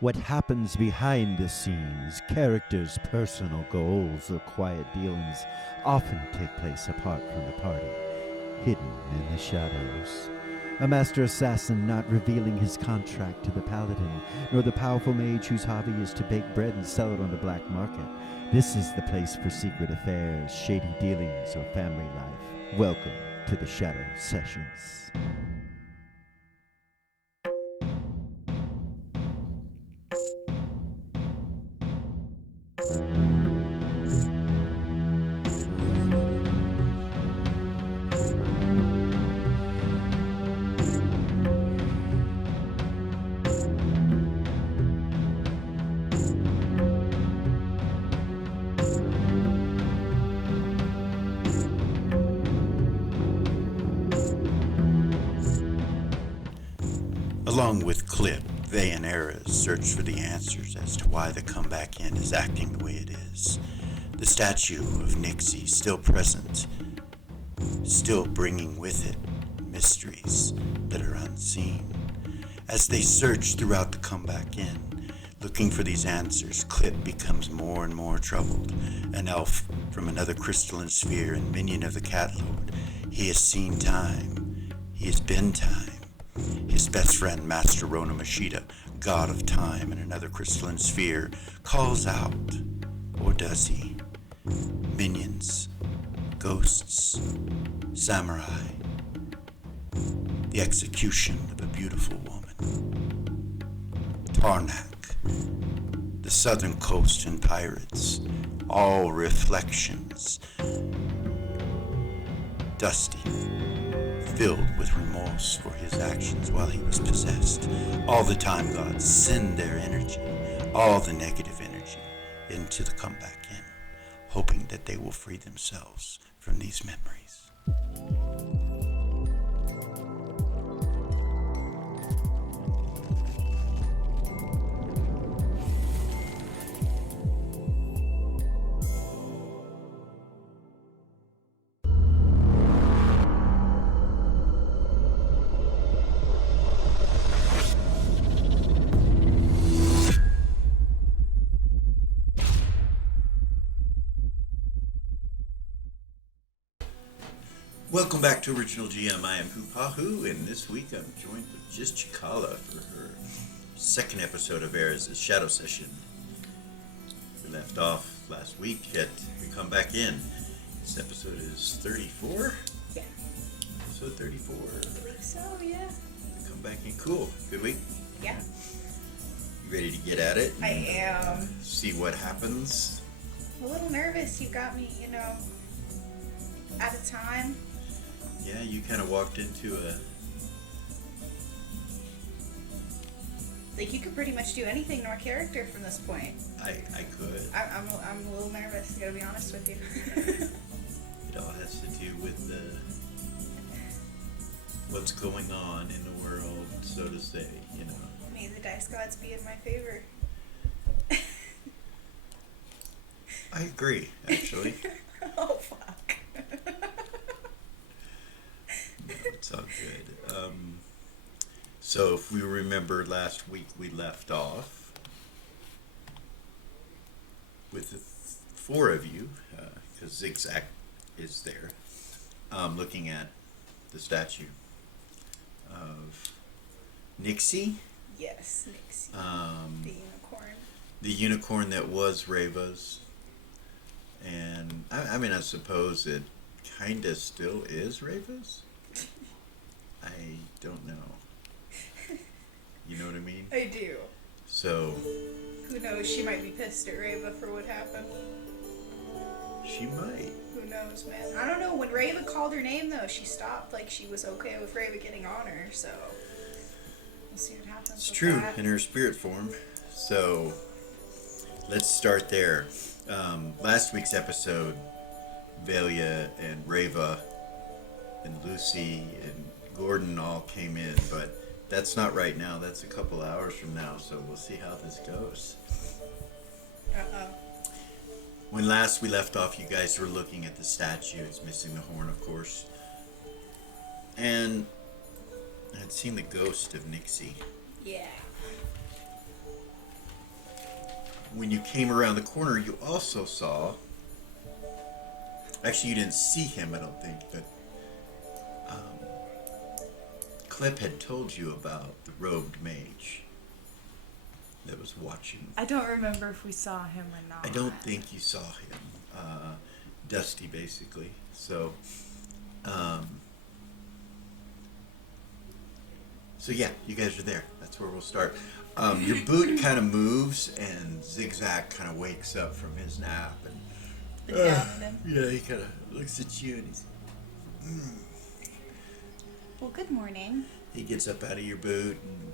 What happens behind the scenes, characters' personal goals, or quiet dealings often take place apart from the party, hidden in the shadows. A master assassin not revealing his contract to the paladin, nor the powerful mage whose hobby is to bake bread and sell it on the black market. This is the place for secret affairs, shady dealings, or family life. Welcome to the Shadow Sessions. Along with Clip, they and Era search for the answers as to why the comeback inn is acting the way it is. The statue of Nixie still present, still bringing with it mysteries that are unseen. As they search throughout the comeback inn, looking for these answers, Clip becomes more and more troubled. An elf from another crystalline sphere and minion of the Cat Lord, he has seen time. He has been time. His best friend, Master Rona Mashita, god of time in another crystalline sphere, calls out, or does he? Minions, ghosts, samurai, the execution of a beautiful woman. Tarnak, the southern coast and pirates, all reflections, dusty, filled with remorse for his actions while he was possessed. All the time gods send their energy, all the negative energy, into the comeback inn, hoping that they will free themselves from these memories. Welcome back to Original GM. I am Hupahu, and this week I'm joined with just Cikala for her second episode of Era's Shadow Session. We left off last week we come back in. This episode is 34? Yeah. Episode 34. I believe so, yeah. We come back in. Cool. Good week? Yeah. You ready to get at it? I am. See what happens? A little nervous. You got me, out of time. Yeah, you kind of walked into Like, you could pretty much do anything to our character from this point. I could. I'm a little nervous, I gotta be honest with you. It all has to do with what's going on in the world, so to say, May the dice gods be in my favor. I agree, actually. Oh, fuck. No, it's all good. So if we remember last week, we left off with the four of you, because Zigzag is there, looking at the statue of Nixie. Yes, Nixie. The unicorn. The unicorn that was Reva's. And, I suppose it kind of still is Reva's? I don't know. You know what I mean? I do. So... Who knows? She might be pissed at Reva for what happened. She might. Who knows, man? I don't know. When Reva called her name, though, she stopped like she was okay with Reva getting on her, so... We'll see what happens. It's with true, that. in her spirit form. So, let's start there. Last week's episode, Velia and Reva and Lucy and Gordon all came in, but that's not right now. That's a couple hours from now, so we'll see how this goes. Uh-oh. When last we left off, you guys were looking at the statue. It's missing the horn, of course. And I'd seen the ghost of Nixie. Yeah. when you came around the corner, you also saw. Actually, you didn't see him, I don't think, but Clip had told you about the robed mage that was watching. I don't remember if we saw him or not. I don't think you saw him. Dusty, basically. So, so yeah, you guys are there. That's where we'll start. Your boot kind of moves, and Zigzag kind of wakes up from his nap, and yeah, he kind of looks at you, and he's. Well, good morning. He gets up out of your boot and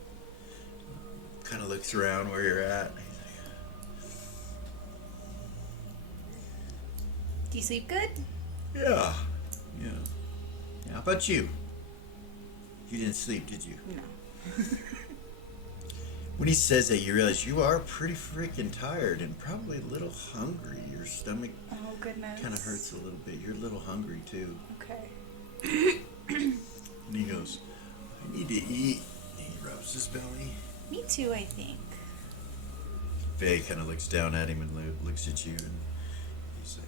kind of looks around where you're at. Do you sleep good? Yeah. How about you? You didn't sleep, did you? No. When he says that, you realize you are pretty freaking tired and probably a little hungry. Your stomach goodness. kind of hurts a little bit. You're a little hungry, too. Okay. And he goes, I need to eat. And he rubs his belly. Me too, I think. Faye kind of looks down at him and looks at you, and he's like,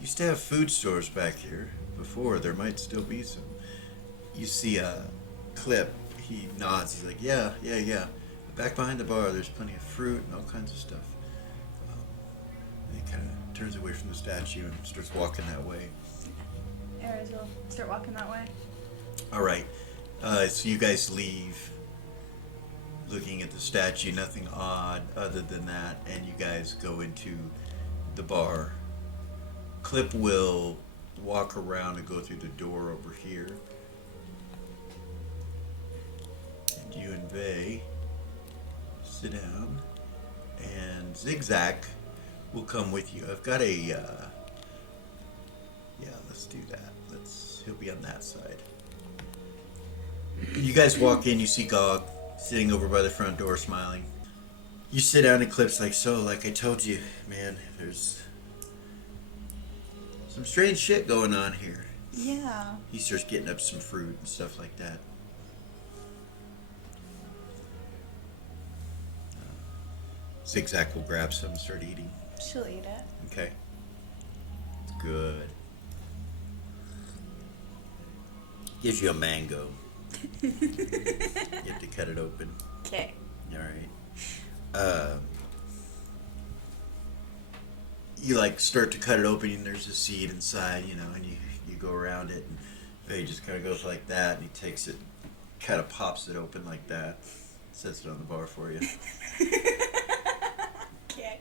used to have food stores back here before. There might still be some. You see Clip. He nods. He's like, yeah. Back behind the bar, there's plenty of fruit and all kinds of stuff. And he kind of turns away from the statue and starts walking that way. Ares will start walking that way. All right. So you guys leave looking at the statue, nothing odd other than that, and you guys go into the bar. Clip will walk around and go through the door over here. And you and Vay sit down, and Zigzag will come with you. I've got a, let's do that. He'll be on that side. You guys walk in, you see Gog sitting over by the front door smiling. You sit down and Clip's like, so, like I told you, man, there's some strange shit going on here. Yeah. He starts getting up some fruit and stuff like that. Zigzag will grab some and start eating. She'll eat it. Okay. Good. Gives you a mango. You have to cut it open. Okay. All right. You like start to cut it open, and there's a seed inside, and you go around it, and he just kind of goes like that, and he takes it, kind of pops it open like that, sets it on the bar for you. Okay.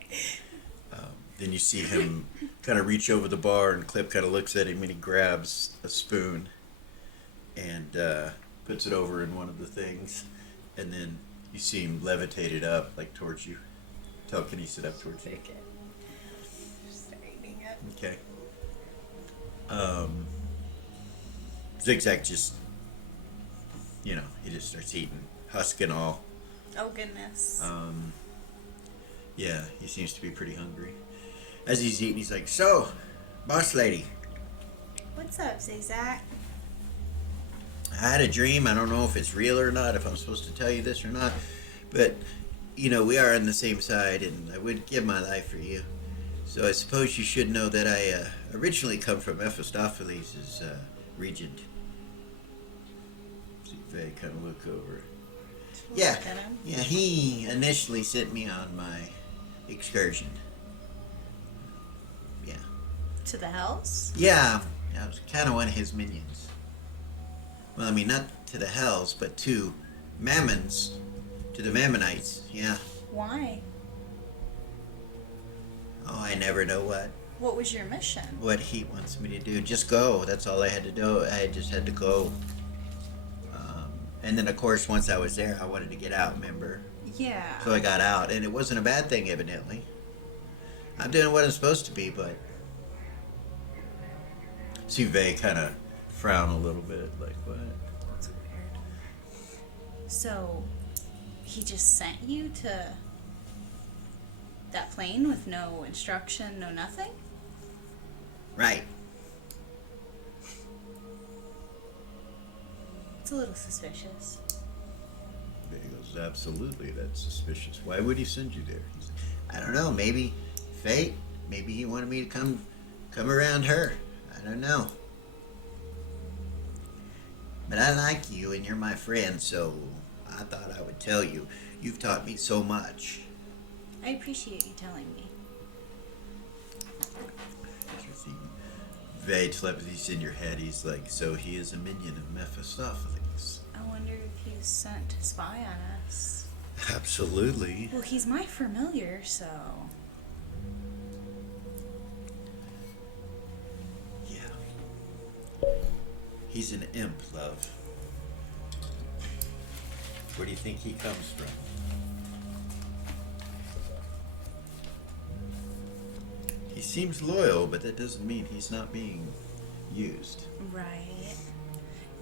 Then you see him kind of reach over the bar, and Clip kind of looks at him, and he grabs a spoon and puts it over in one of the things, and then you see him levitate it up like towards you. Telekinesis it up towards you. Okay. Start eating it. Okay. Zigzag just, he just starts eating, husk and all. Oh goodness. Yeah, he seems to be pretty hungry. As he's eating, he's like, so, boss lady. What's up, Zigzag? I had a dream. I don't know if it's real or not, if I'm supposed to tell you this or not. But, we are on the same side, and I would give my life for you. So I suppose you should know that I originally come from Mephistopheles' regent. See if they kind of look over. Yeah, he initially sent me on my excursion. Yeah. To the hells? Yeah, I was kind of one of his minions. Well, I mean, not to the hells, but to Mammons, to the Mammonites, yeah. Why? Oh, I never know what What was your mission? he wants me to do. Just go, that's all I had to do. I just had to go. And then, of course, once I was there, I wanted to get out, remember? Yeah. So I got out, and it wasn't a bad thing, evidently. I'm doing what I'm supposed to be, but... See Vay kind of frown a little bit, like, what? That's weird. So, he just sent you to that plane with no instruction, no nothing? Right. It's a little suspicious. Vay goes, goes, absolutely, that's suspicious. Why would he send you there? He's like, I don't know, maybe fate. Maybe he wanted me to come around her. I don't know. But I like you and you're my friend, so I thought I would tell you. You've taught me so much. I appreciate you telling me. Interesting. Vay telepathy's in your head. He's like, so he is a minion of Mephistopheles. I wonder if he's sent to spy on us. Absolutely. Well, he's my familiar, so... Yeah. He's an imp, love. Where do you think he comes from? He seems loyal, but that doesn't mean he's not being used. Right.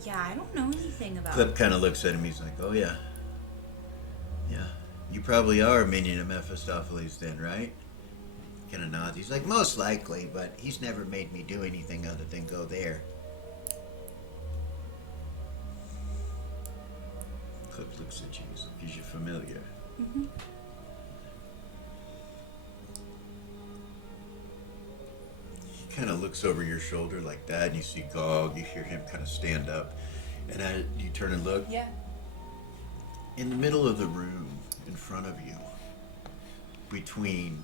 Yeah, I don't know anything about... Clip kind of looks at him. He's like, oh, yeah. Yeah. You probably are a minion of Mephistopheles then, right? Kind of nods. He's like, most likely, but he's never made me do anything other than go there. Clip looks at you. He's like, is you familiar? Mm-hmm. He kind of looks over your shoulder like that, and you see Gog. You hear him kind of stand up. And you turn and look. Yeah. In the middle of the room, in front of you, between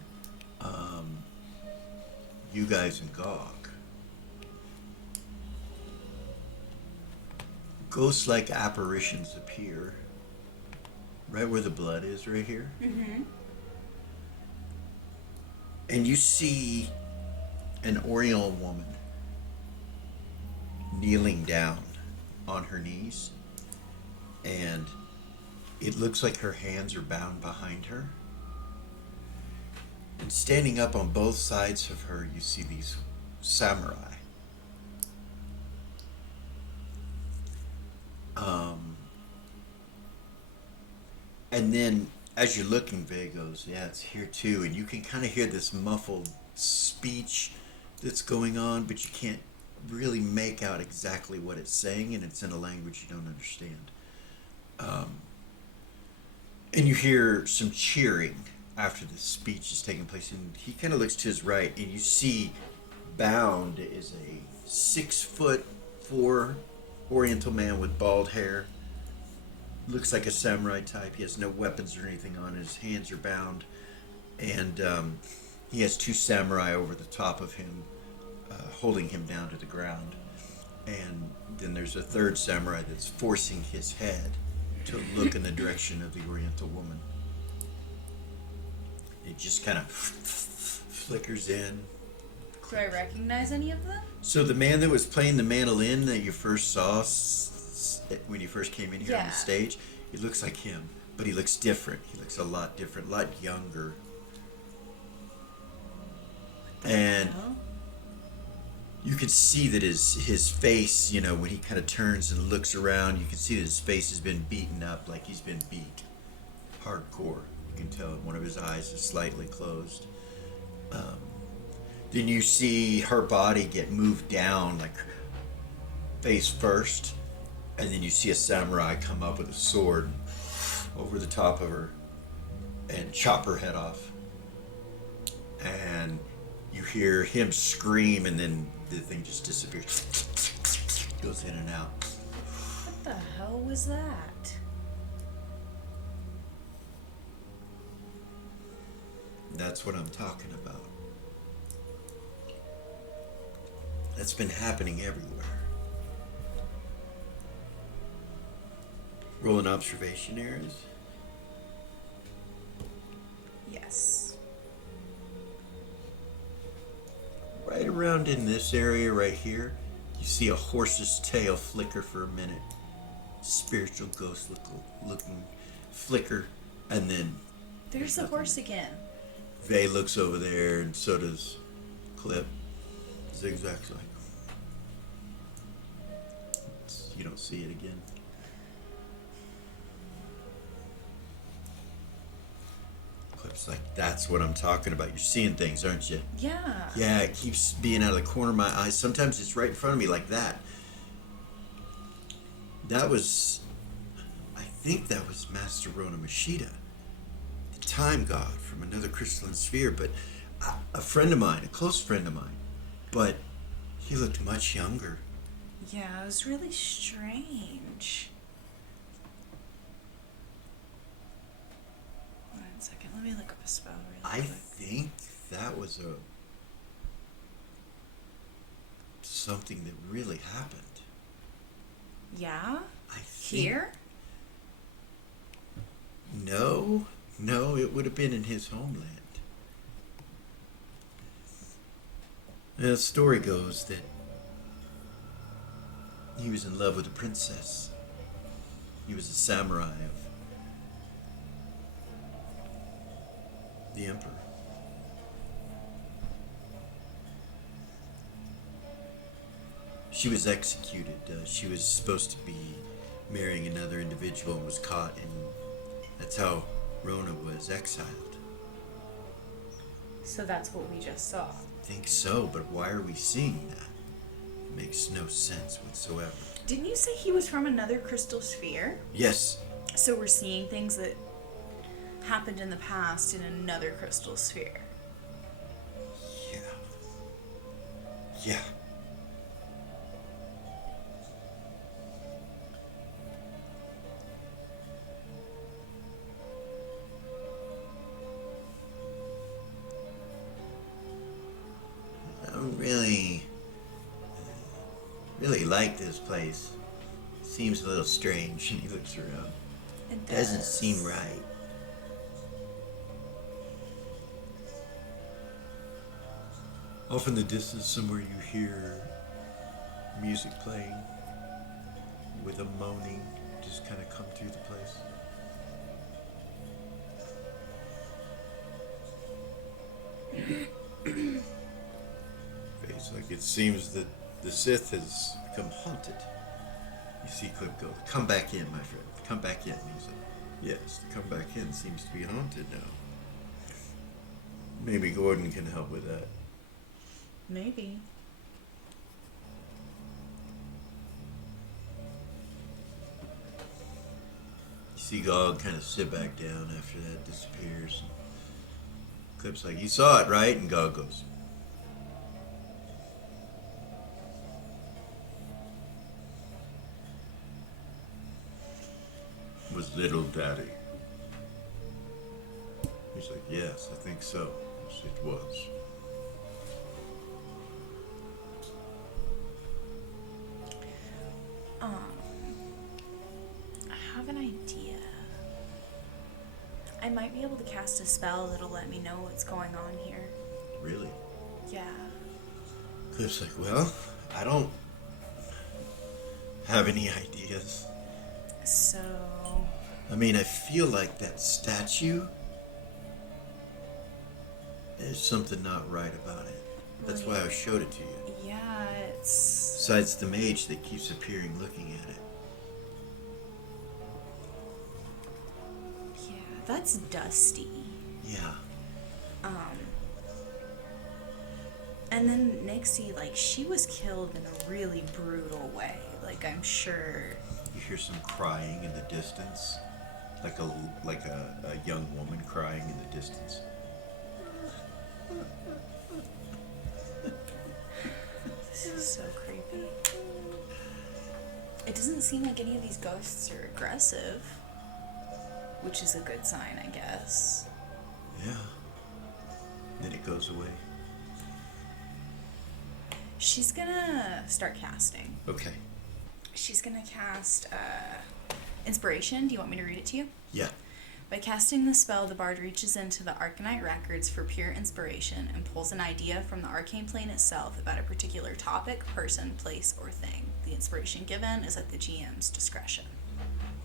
you guys and Gog, ghost-like apparitions appear right where the blood is, right here. Mm-hmm. And you see an Oriental woman kneeling down on her knees, and it looks like her hands are bound behind her. And standing up on both sides of her, you see these samurai. And then as you're looking, Vay goes, yeah, it's here too. And you can kind of hear this muffled speech that's going on, but you can't really make out exactly what it's saying, and it's in a language you don't understand. And you hear some cheering after the speech is taking place, and he kind of looks to his right, and you see bound is a 6'4" Oriental man with bald hair. Looks like a samurai type. He has no weapons or anything on. His hands are bound, and he has two samurai over the top of him, holding him down to the ground. And then there's a third samurai that's forcing his head to look in the direction of the Oriental woman. It just kind of flickers in. Do I recognize any of them? So the man that was playing the mandolin that you first saw when you first came in here on the stage, it looks like him, but he looks different. He looks a lot different, a lot younger. And you can see that his face, you know, when he kind of turns and looks around, you can see that his face has been beaten up, like he's been beat hardcore. You can tell one of his eyes is slightly closed. Then you see her body get moved down, like face first, and then you see a samurai come up with a sword over the top of her and chop her head off. And you hear him scream, and then the thing just disappears. Goes in and out. What the hell was that? That's what I'm talking about. That's been happening everywhere. Roll an observation, Ares. Yes. Right around in this area right here, you see a horse's tail flicker for a minute. Spiritual ghost looking flicker, and then There's the horse again. Vay looks over there, and so does Clip. Zigzags like. You don't see it again. Clip's like, that's what I'm talking about. You're seeing things, aren't you? Yeah. Yeah, it keeps being out of the corner of my eye. Sometimes it's right in front of me like that. That was, I think that was Master Rona Mashita, the time god from another crystalline sphere, but a friend of mine, a close friend of mine, but he looked much younger. Yeah, it was really strange. One second, let me look up a spell really I quick. think that was something that really happened. Yeah? I think, Here? No, it would have been in his homeland. The story goes that he was in love with a princess. He was a samurai of the emperor. She was executed. She was supposed to be marrying another individual and was caught, and that's how Rona was exiled. So that's what we just saw. I think so, but why are we seeing that? It makes no sense whatsoever. Didn't you say he was from another crystal sphere? Yes, So we're seeing things that happened in the past in another crystal sphere. yeah. Yeah. I don't really like this place. Seems a little strange, and he looks around. It Doesn't seem right. Off in the distance, somewhere you hear music playing with a moaning just kind of come through the place. It's like it seems that the Sith has become haunted. You see Clip go, "Come back in, my friend. Come back in." And he's like, "Yes, the come back in seems to be haunted now." Maybe Gordon can help with that. Maybe. You see Gog kind of sit back down after that disappears. Clip's like, "You saw it, right?" And Gog goes, "Was little daddy?" He's like, "Yes, I think so. Yes, it was." I have an idea. I might be able to cast a spell that'll let me know what's going on here. Really? Yeah. Cliff's like, "Well, I don't have any ideas. So, I mean, I feel like that statue, there's something not right about it. That's why I showed it to you. yeah, it's... Besides the mage that keeps appearing looking at it. Yeah, that's Dusty. Yeah. And then Nixie, like, she was killed in a really brutal way. Like, I'm sure... You hear some crying in the distance. Like a young woman crying in the distance. This is so creepy. It doesn't seem like any of these ghosts are aggressive. Which is a good sign, I guess. Yeah. Then it goes away. She's gonna start casting. Okay. She's gonna cast Inspiration. Do you want me to read it to you? Yeah. By casting the spell, the bard reaches into the Arcanite records for pure inspiration and pulls an idea from the arcane plane itself about a particular topic, person, place, or thing. The inspiration given is at the GM's discretion.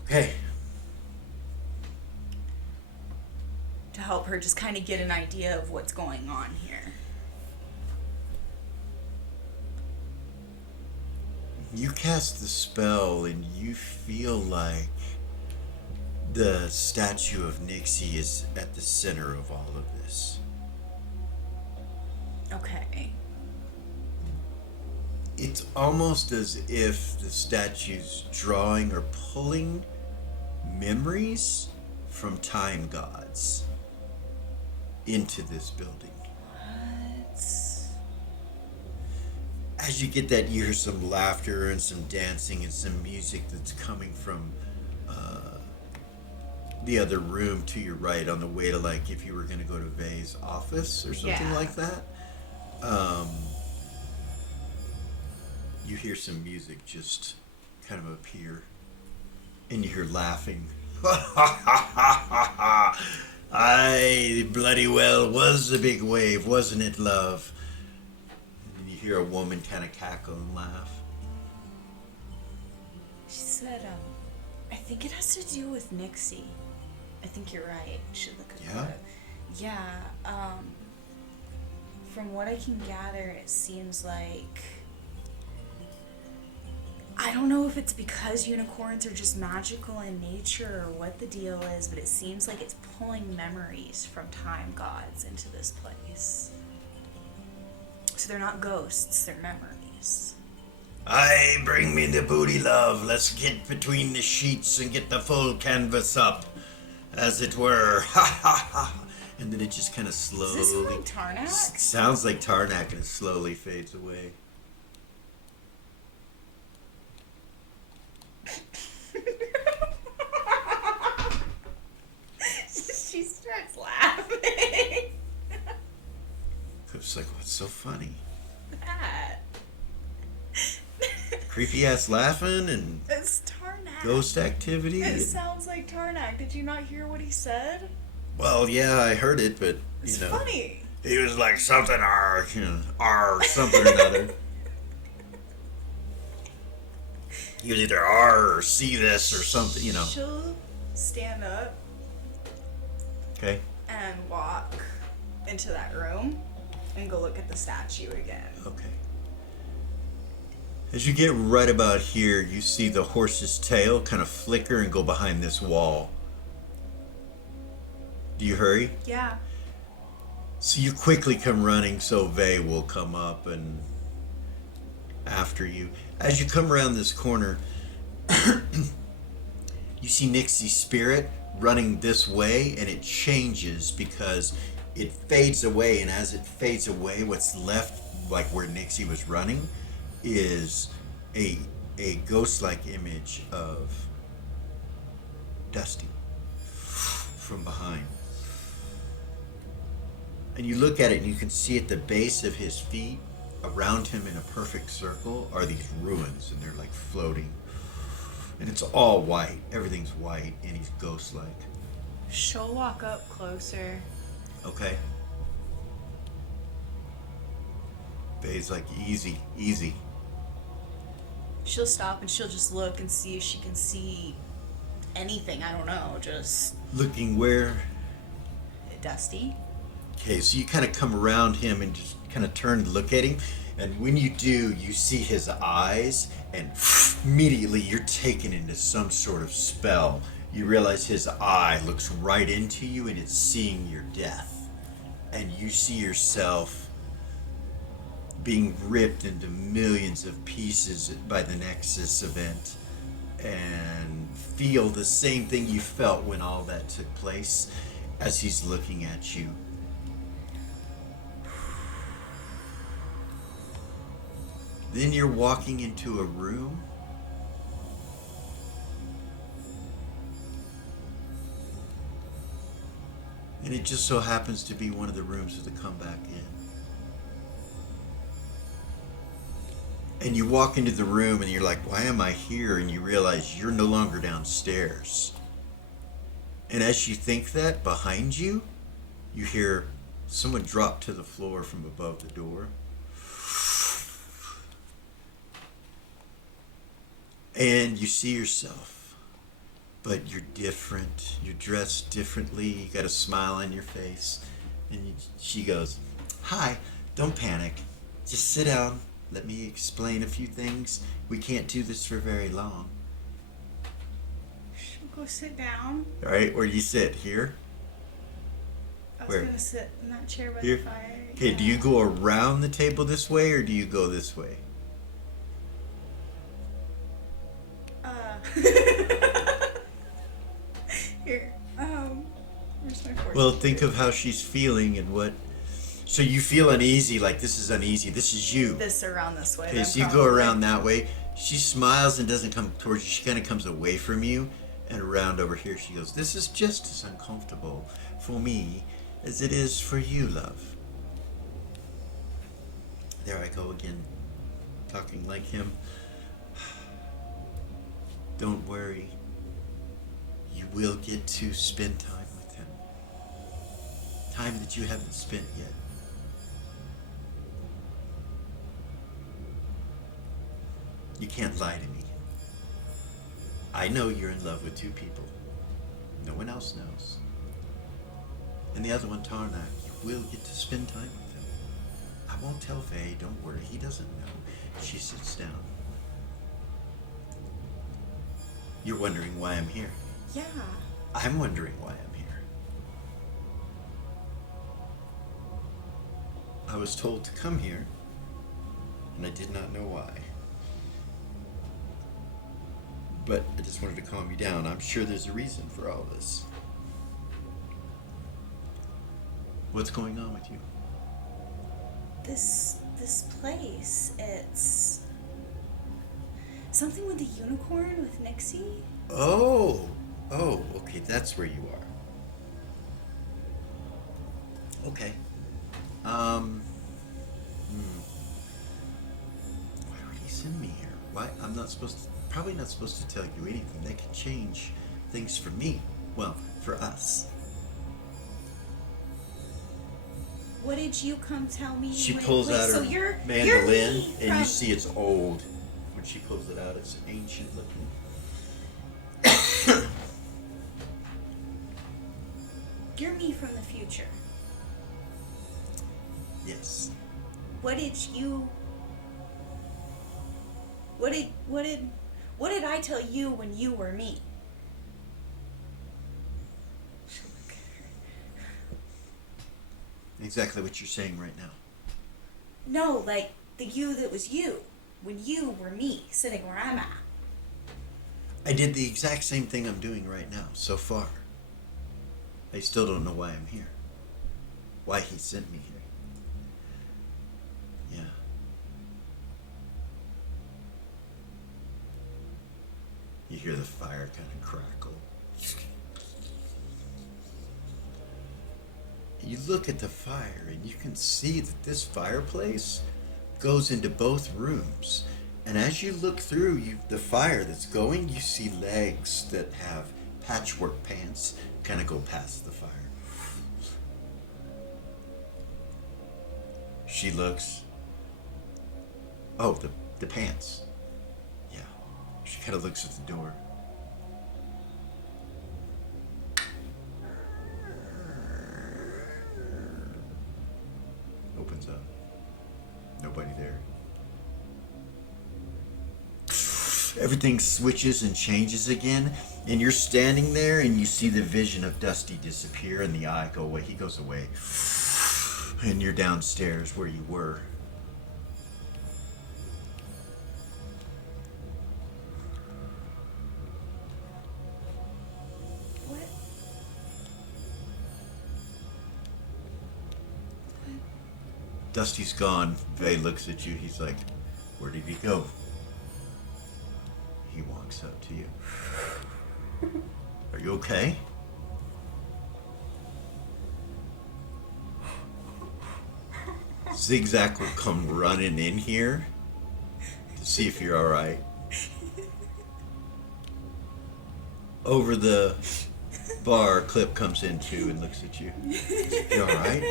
Okay. To help her just kind of get an idea of what's going on here. You cast the spell and you feel like the statue of Nixie is at the center of all of this. Okay. It's almost as if the statue's drawing or pulling memories from time gods into this building. What? As you get that, you hear some laughter and some dancing and some music that's coming from the other room to your right on the way to, like, if you were going to go to Vay's office or something like that. You hear some music just kind of appear, and you hear laughing. Aye, bloody well was a big wave, wasn't it, love? And you hear a woman kind of cackle and laugh. She said, I think it has to do with Nixie. I think you're right. Should look at Yeah? Yeah, from what I can gather, it seems like... I don't know if it's because unicorns are just magical in nature or what the deal is, but it seems like it's pulling memories from time gods into this place. So they're not ghosts, they're memories. Aye, bring me the booty, love. Let's get between the sheets and get the full canvas up, as it were. Ha ha ha. And then it just kind of slowly... Does this sound like Tarnak? Sounds like Tarnak, and it slowly fades away. She starts laughing. It's like, what's so funny? That. Creepy ass laughing and It's Tarnak. ghost activity. It and- sounds like Tarnak. Did you not hear what he said? Well, yeah, I heard it, but It's you know, funny. he was like something something or another. He was either R or see this or something, you know. She'll stand up Okay. and walk into that room and go look at the statue again. Okay. As you get right about here, you see the horse's tail kind of flicker and go behind this wall. Do you hurry? Yeah. So you quickly come running so Vay will come up and after you. As you come around this corner, you see Nixie's spirit running this way, and it changes because it fades away, and as it fades away, what's left, like where Nixie was running, is a ghost-like image of Dusty from behind. And you look at it and you can see at the base of his feet, around him in a perfect circle, are these ruins, and they're like floating. And it's all white. Everything's white, and he's ghost-like. She'll walk up closer. Okay? Vay's like, easy, easy. She'll stop and she'll just look and see if she can see anything. I don't know. Just Looking where? Dusty. Okay, so you kind of come around him and just kind of turn to look at him. And when you do, you see his eyes, and immediately you're taken into some sort of spell. You realize his eye looks right into you, and it's seeing your death. And you see yourself being ripped into millions of pieces by the Nexus event, and feel the same thing you felt when all that took place as he's looking at you. Then you're walking into a room. And it just so happens to be one of the rooms of the comeback in. And you walk into the room and you're like, why am I here? And you realize you're no longer downstairs. And as you think that, behind you, you hear someone drop to the floor from above the door. And you see yourself, but you're different. You're dressed differently. You got a smile on your face. And she goes, hi, don't panic. Just sit down. Let me explain a few things. We can't do this for very long. She'll go sit down. All right, where do you sit? Here? I was Where? gonna sit in that chair by Here? the fire. Okay, do you go around the table this way, or do you go this way? Well, think of how she's feeling and what. So you feel uneasy, like this is uneasy. This is you. This around this way. Okay, then so you go probably. around that way. She smiles and doesn't come towards you. She kind of comes away from you and around over here. She goes, "This is just as uncomfortable for me as it is for you, love." There I go again, talking like him. Don't worry. You will get to spend time with him. Time that you haven't spent yet. You can't lie to me. I know you're in love with two people. No one else knows. And the other one, Tarnak, you will get to spend time with him. I won't tell Faye, don't worry, he doesn't know. She sits down. You're wondering why I'm here. Yeah. I'm wondering why I'm here. I was told to come here, and I did not know why. But I just wanted to calm you down. I'm sure there's a reason for all this. What's going on with you? This place, it's something with the unicorn with Nixie. Oh, okay, that's where you are. Okay. Why would he send me here? Why? Probably not supposed to tell you anything. That could change things for me. Well, for us. What did you come tell me? She pulls out her you're mandolin, me and from... you see it's old. When she pulls it out, it's ancient looking. You're me from the future. Yes. What did I tell you when you were me? Exactly what you're saying right now. No, like the you that was you when you were me, sitting where I'm at. I did the exact same thing I'm doing right now, so far. I still don't know why I'm here. Why he sent me here. Yeah. You hear the fire kind of crackle. You look at the fire and you can see that this fireplace goes into both rooms. And as you look through the fire that's going, you see legs that have patchwork pants kind of go past the fire. She looks. Oh, the pants. Yeah. She kind of looks at the door. Opens up. Nobody there. Everything switches and changes again, and you're standing there and you see the vision of Dusty disappear and the eye go away. He goes away. And you're downstairs where you were. What? Dusty's gone. Vay looks at you. He's like, where did he go? He walks up to you. Are you okay? Zigzag will come running in here to see if you're alright. Over the bar, Clip comes in too and looks at you. You alright?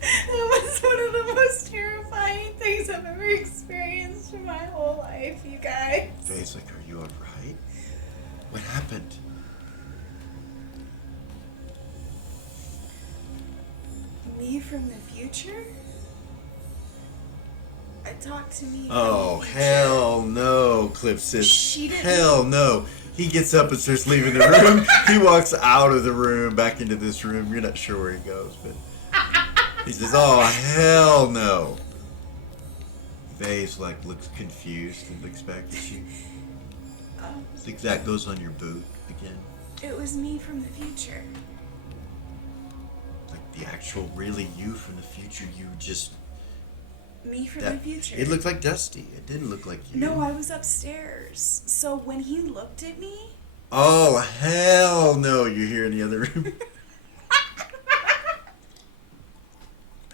That was one of the most terrifying things I've ever experienced in my whole life, you guys. Vay's like, are you alright? What happened? Me from the future? I talked to me. Oh, from the future. hell no, Clip says. She didn't- Hell no. He gets up and starts leaving the room. He walks out of the room, back into this room. You're not sure where he goes, but he says, oh, hell no. Vay's like, looks confused and looks back at you. Zigzag goes on your boot again. It was me from the future. Like the actual, really you from the future. You just Me from the future. It looked like Dusty. It didn't look like you. No, I was upstairs. So when he looked at me... Oh, hell no. You're here in the other room.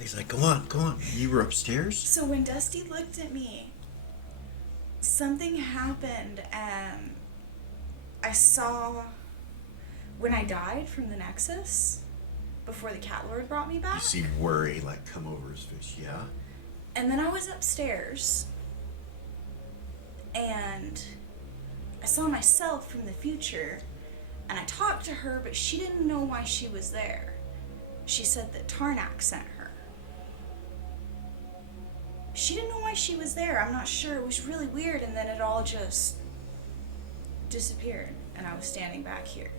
He's like, go on. You were upstairs? So when Dusty looked at me, something happened, and I saw when I died from the Nexus, before the Cat Lord brought me back. You see worry like come over his face, yeah? And then I was upstairs, and I saw myself from the future, and I talked to her, but she didn't know why she was there. She said that Tarnak sent her. She didn't know why she was there. I'm not sure. It was really weird, and then it all just disappeared, and I was standing back here.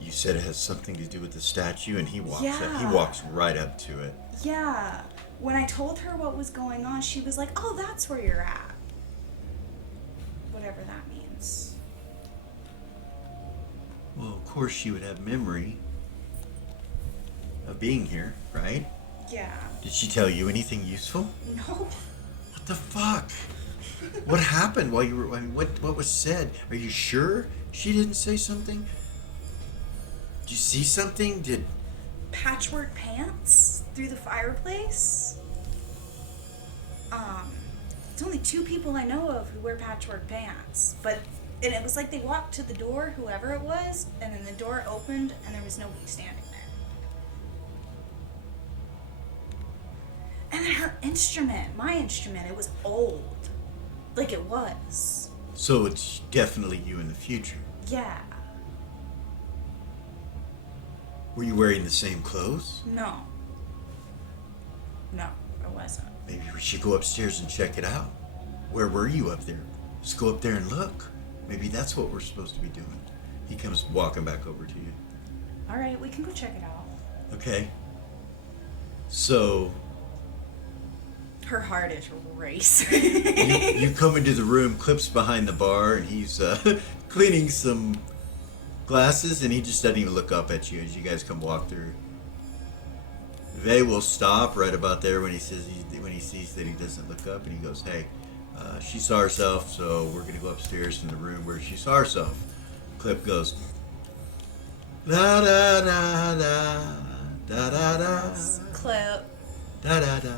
You said it has something to do with the statue, and he walks Yeah. up. He walks right up to it. Yeah. When I told her what was going on, she was like, oh, that's where you're at. Whatever that means. Well, of course she would have memory of being here, right? Yeah. Did she tell you anything useful? No. What the fuck? What happened while you were... I mean, what was said? Are you sure she didn't say something? Did you see something? Did... Patchwork pants through the fireplace. It's only 2 people I know of who wear patchwork pants. And it was like they walked to the door, whoever it was, and then the door opened and there was nobody standing there. And then her instrument, my instrument, it was old. Like it was. So it's definitely you in the future. Yeah. Were you wearing the same clothes? No. No, I wasn't. Maybe we should go upstairs and check it out. Where were you up there? Let's go up there and look. Maybe that's what we're supposed to be doing. He comes walking back over to you. Alright, we can go check it out. Okay. So, Her heart is racing. you come into the room, Clip's behind the bar, and he's cleaning some glasses, and he just doesn't even look up at you as you guys come walk through. They will stop right about there when he sees that he doesn't look up, and he goes, "Hey, she saw herself, so we're gonna go upstairs in the room where she saw herself." Clip goes, "Da da da da da da da Clip, da da da."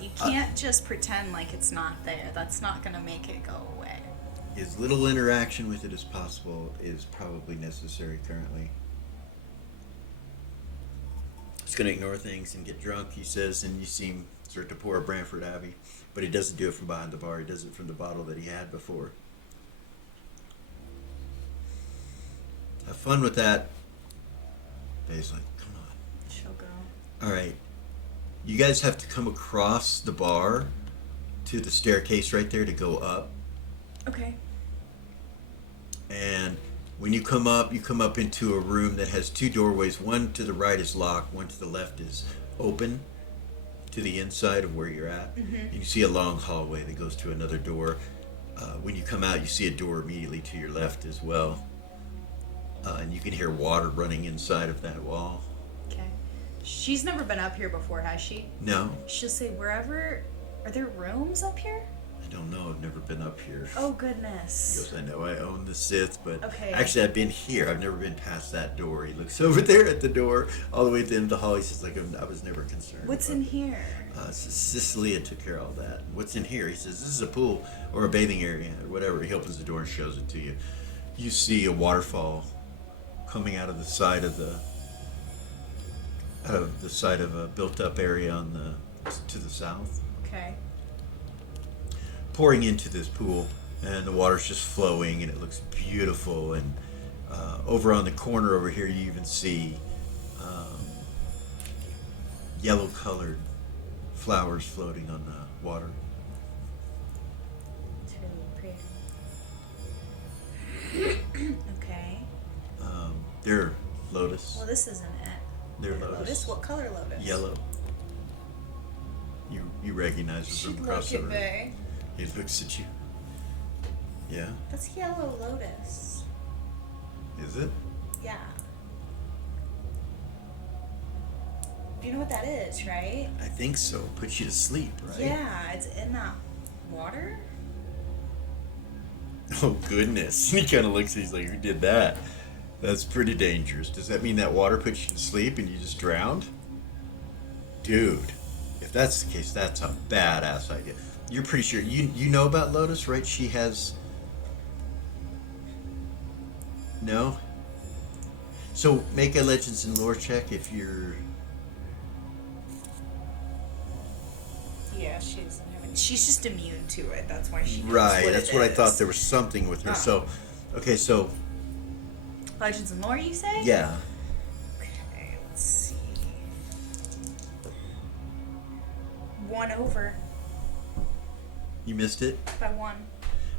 you can't just pretend like it's not there. That's not gonna make it go away. As little interaction with it as possible is probably necessary currently. He's gonna ignore things and get drunk, he says, and you see him start to pour a Branford Abbey, but he doesn't do it from behind the bar. He does it from the bottle that he had before. Have fun with that. Bay's like, "Come on." She'll go. All right, you guys have to come across the bar to the staircase right there to go up. Okay. And when you come up into a room that has 2 doorways. One to the right is locked, one to the left is open to the inside of where you're at. Mm-hmm. And you see a long hallway that goes to another door. When you come out, you see a door immediately to your left as well. And you can hear water running inside of that wall. Okay. She's never been up here before, has she? No, She'll say, wherever... Are there rooms up here? I don't know. I've never been up here. Oh, He goodness. goes, "I know I own the Sith, but Okay. actually I've been here. I've never been past that door." He looks over there at the door, all the way to the end of the hall. He says, "Like I was never concerned." What's about in here? Cecilia took care of all that. "What's in here?" He says, "This is a pool or a bathing area or whatever." He opens the door and shows it to you. You see a waterfall coming out of the side of a built-up area to the south, Okay. pouring into this pool, and the water's just flowing, and it looks beautiful. And over on the corner over here, you even see yellow-colored flowers floating on the water. It's really pretty. Okay. They're lotus. Well, this isn't it. They're lotus. What color lotus? Yellow. You recognize She'd them across the look at room. me. He looks at you. Yeah? That's yellow lotus. Is it? Yeah. You know what that is, right? I think so. Puts you to sleep, right? Yeah, it's in that water. Oh, goodness. He kind of looks, he's like, who did that? That's pretty dangerous. Does that mean that water puts you to sleep and you just drowned? Dude, if that's the case, that's a badass idea. You're pretty sure, you know about Lotus, right? She has... No? So, make a Legends and Lore check if you're... Yeah, she doesn't have any. She's just immune to it. That's why she knows Right, what that's it what I is. thought. There was something with her. Oh. So, okay, so... Legends and lore, you say? Yeah. Okay, let's see. 1 over You missed it? by 1.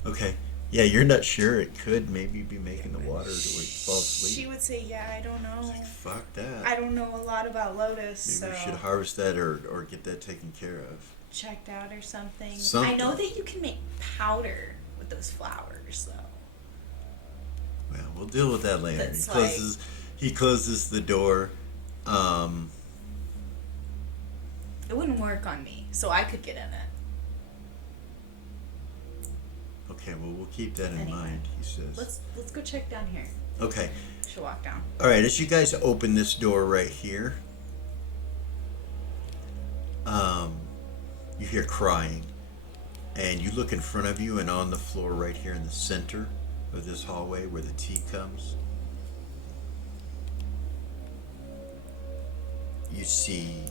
Okay. Yeah, you're not sure. It could maybe be making the water to where you fall asleep. She would say, yeah, I don't know. Fuck that. I don't know a lot about Lotus, Maybe we so should harvest that or get that taken care of. checked out or something. Something. I know that you can make powder with those flowers, though. Well, we'll deal with that later. That's He closes the door. It wouldn't work on me, so I could get in it. Okay, well, we'll keep that in Anyway. mind, he says. Let's go check down here. Okay. Should walk down. All right, as you guys open this door right here, you hear crying. And you look in front of you, and on the floor right here in the center of this hallway where the T comes, you see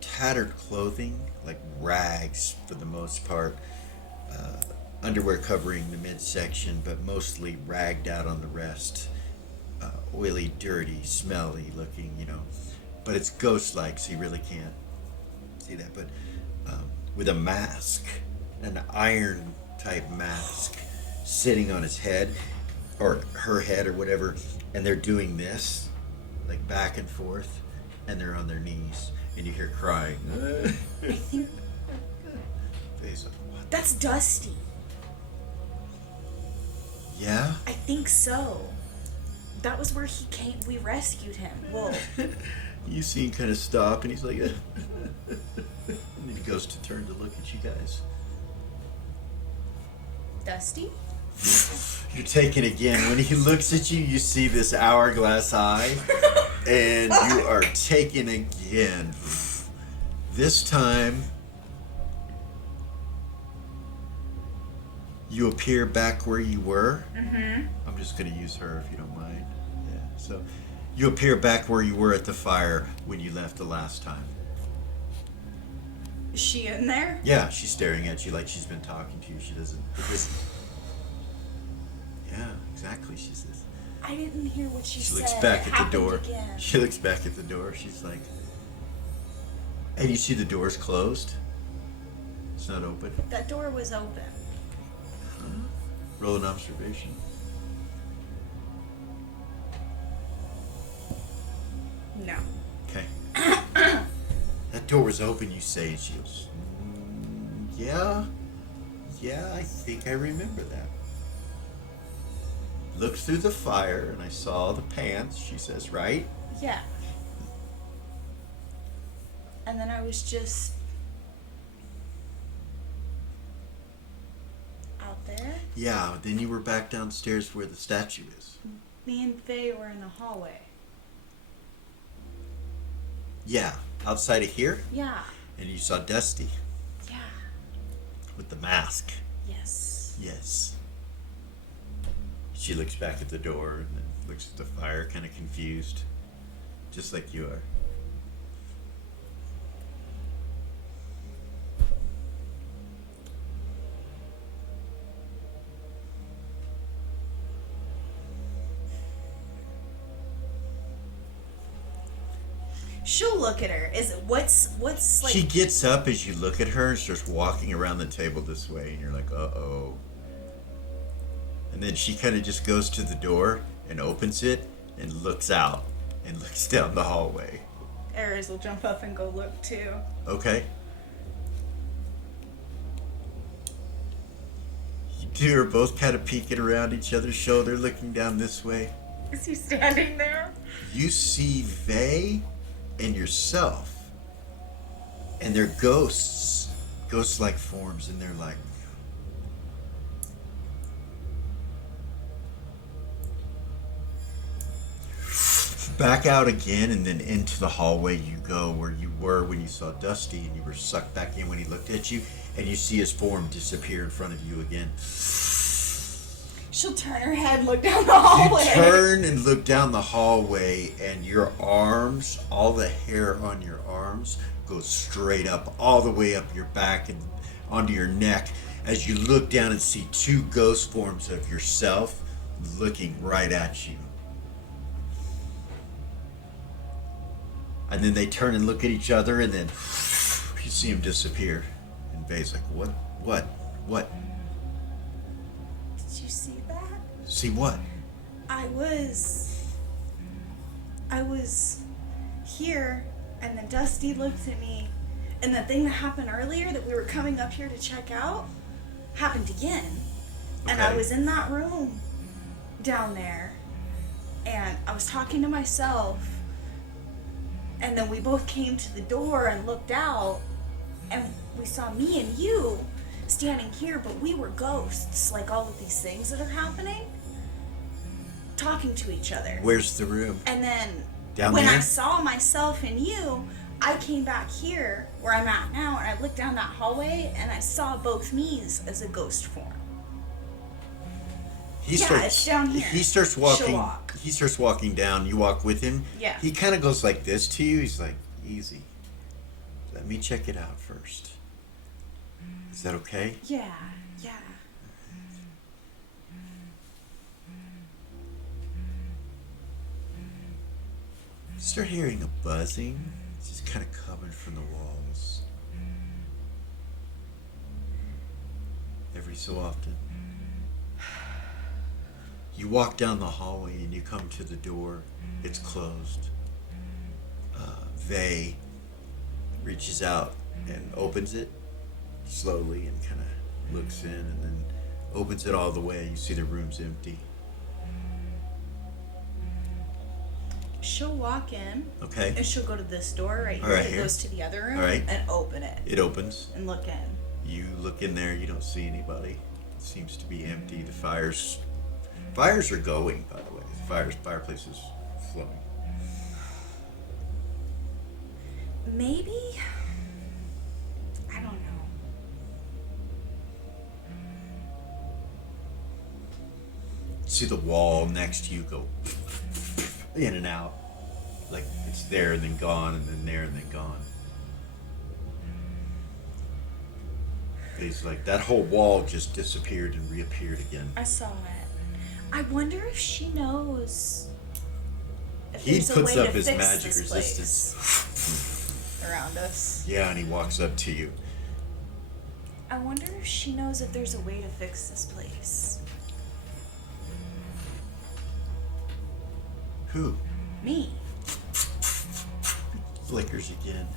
tattered clothing, like rags for the most part, underwear covering the midsection, but mostly ragged out on the rest. Oily, dirty, smelly looking, but it's ghost-like, so you really can't see that. But with a mask, an iron type mask, sitting on his head or her head or whatever, and they're doing this, like back and forth, and they're on their knees, and you hear crying. I think Face of, what? that's Dusty. Yeah? I think so. That was where he came. We rescued him. Whoa. You see him kind of stop, and he's like, and then he goes to turn to look at you guys. Dusty? You're taken again. When he looks at you, you see this hourglass eye, and you are taken again. This time, you appear back where you were. Mm-hmm. I'm just going to use her if you don't mind. Yeah. So, you appear back where you were at the fire when you left the last time. Is she in there? Yeah, she's staring at you like she's been talking to you. She doesn't. Yeah, exactly. She says. I didn't hear what she She said. looks back It at the door. happened again. She looks back at the door. She's like, and you see the door's closed. It's not open. That door was open. Roll an observation. No. Okay. That door was open, you say, and she goes, yeah, I think I remember that. Looked through the fire, and I saw the pants, she says, right? Yeah. And then I was just out there. Yeah, then you were back downstairs where the statue is. Me and Faye were in the hallway. Yeah, outside of here, Yeah. and you saw Dusty Yeah. with the mask. Yes. Yes. She looks back at the door and then looks at the fire, kind of confused, just like you are. She'll look at her. Is it what's like? She gets up as you look at her and starts walking around the table this way, and you're like, uh-oh. And then she kind of just goes to the door and opens it and looks out and looks down the hallway. Ares will jump up and go look too. Okay. two are both kind of peeking around each other's shoulder, looking down this way. Is he standing there? You see Vay and yourself. And they're ghosts. Ghost-like forms, and they're like... Back out again, and then into the hallway you go where you were when you saw Dusty, and you were sucked back in when he looked at you, and you see his form disappear in front of you again. She'll turn her head and look down the hallway. You turn and look down the hallway, and your arms, all the hair on your arms, goes straight up, all the way up your back and onto your neck, as you look down and see two ghost forms of yourself looking right at you. And then they turn and look at each other, and then you see him disappear. And Vay's like, what? Did you see that? See what? I was here, and then Dusty looked at me, and the thing that happened earlier that we were coming up here to check out happened again. And I Okay. was in that room down there, and I was talking to myself, and then we both came to the door and looked out, and we saw me and you standing here, but we were ghosts, like all of these things that are happening, talking to each other. Where's the room? And then Down when there? I saw myself and you, I came back here where I'm at now, and I looked down that hallway, and I saw both me's as a ghost form. It's down here. He starts She'll walking. walk. He starts walking down. You walk with him. Yeah. He kind of goes like this to you. He's like, easy. Let me check it out first. Is that okay? Yeah. You start hearing a buzzing. It's just kind of coming from the walls. Every so often. You walk down the hallway and you come to the door. It's closed. Vay reaches out and opens it slowly and kind of looks in, and then opens it all the way. You see the room's empty. She'll walk in, Okay. and she'll go to this door right All here right, that here. goes to the other room, All right. and open it It opens. and look in. You look in there. You don't see anybody. It seems to be empty. The fires are going, by the way. The fireplace is flowing. Maybe, I don't know. See the wall next to you go in and out. Like it's there and then gone, and then there and then gone. It's like that whole wall just disappeared and reappeared again. I saw it. I wonder if she knows. If He there's a puts way up to his fix magic this resistance. place around us. Yeah, and he walks up to you. I wonder if she knows if there's a way to fix this place. Who? Me. Flickers again.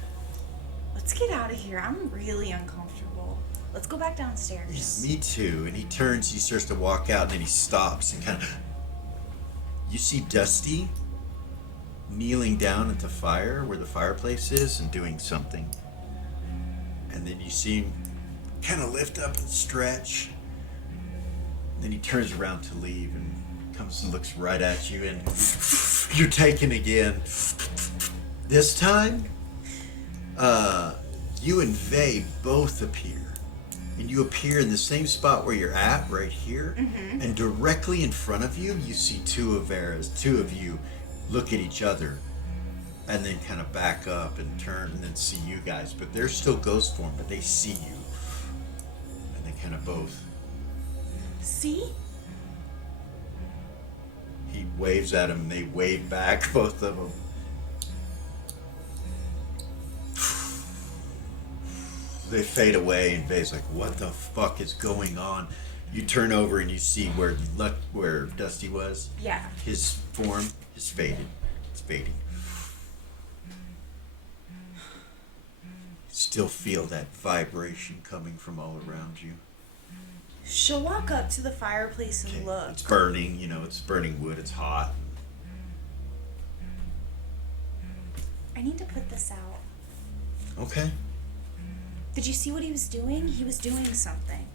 Let's get out of here. I'm really uncomfortable. Let's go back downstairs. Me too. And he turns, he starts to walk out, and then he stops and kind of... You see Dusty kneeling down at the fire where the fireplace is and doing something. And then you see him kind of lift up and stretch. And then he turns around to leave and comes and looks right at you, and you're taken again. This time, you and Vay both appear. And you appear in the same spot where you're at, right here. Mm-hmm. And directly in front of you, you see two of you look at each other. And then kind of back up and turn and then see you guys. But they're still ghost form, but they see you. And they kind of both. See? He waves at them, and they wave back, both of them. They fade away, and Vay's like, what the fuck is going on? You turn over and you see where Dusty was. Yeah. His form is faded. It's fading. Still feel that vibration coming from all around you. She'll walk up to the fireplace and Okay. look. It's burning, it's burning wood, it's hot. I need to put this out. Okay. Did you see what he was doing? He was doing something.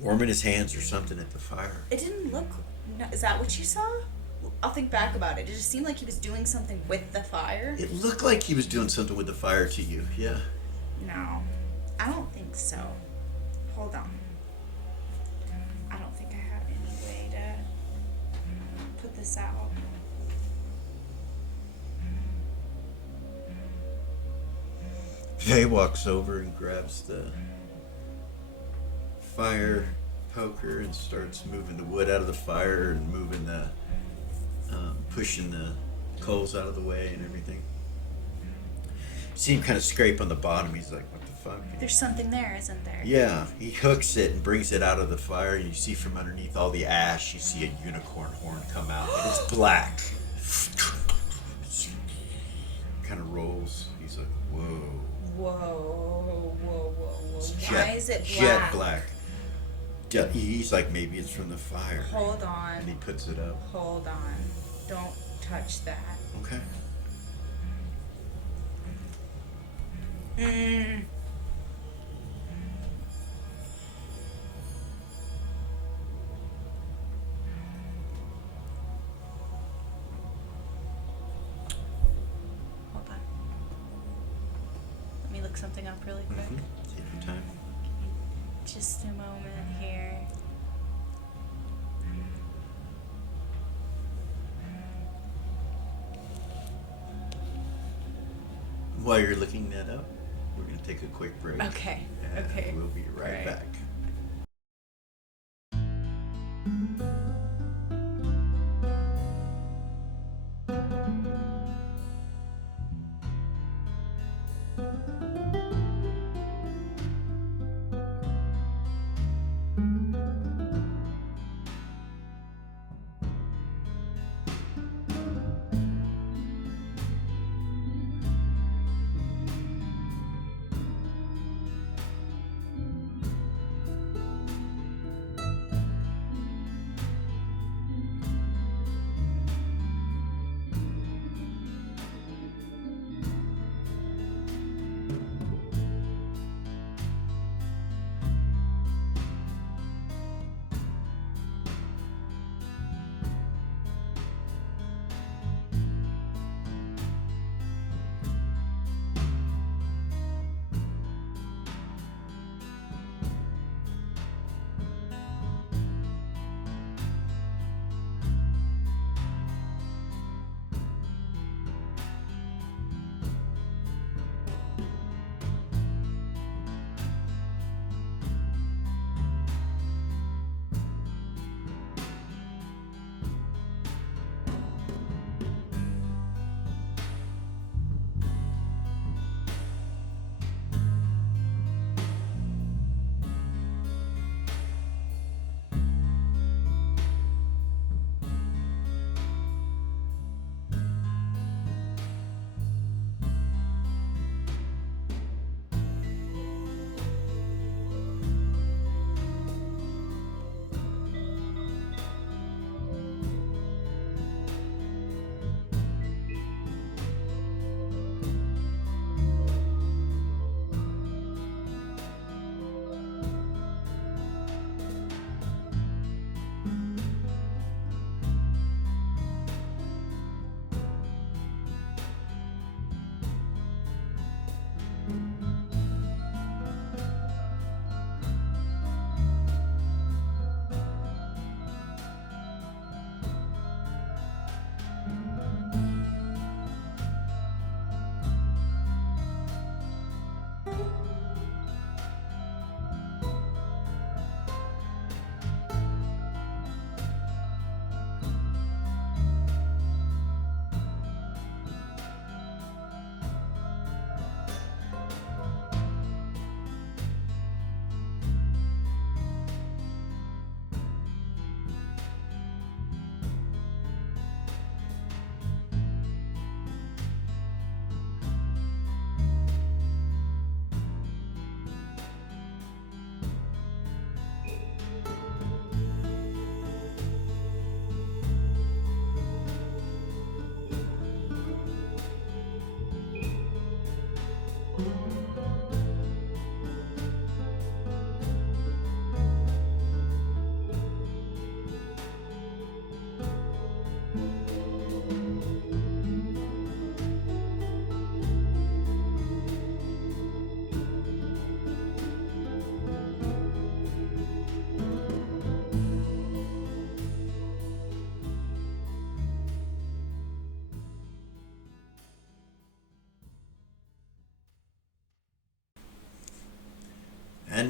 Warming his hands or something at the fire. It didn't look... No, is that what you saw? I'll think back about it. It just seemed like he was doing something with the fire. It looked like he was doing something with the fire to you, yeah. No, I don't think so. Hold on. I don't think I have any way to put this out. Faye walks over and grabs the fire poker and starts moving the wood out of the fire and moving the, pushing the coals out of the way and everything. See him kind of scrape on the bottom. He's like, what the fuck? There's something there, isn't there? Yeah, he hooks it and brings it out of the fire. And you see from underneath all the ash, you see a unicorn horn come out. And it's black. Kind of rolls. He's like, whoa. Whoa, whoa, whoa, whoa. It's Why is it black? Jet black. He's like, maybe it's from the fire. Hold on. And he puts it up. Hold on. Don't touch that. Okay. Hold on. Let me look something up really quick. Take your time. Just a moment here. While you're looking that up, we're going to take a quick break. Okay. And Okay. we'll be right Right. back.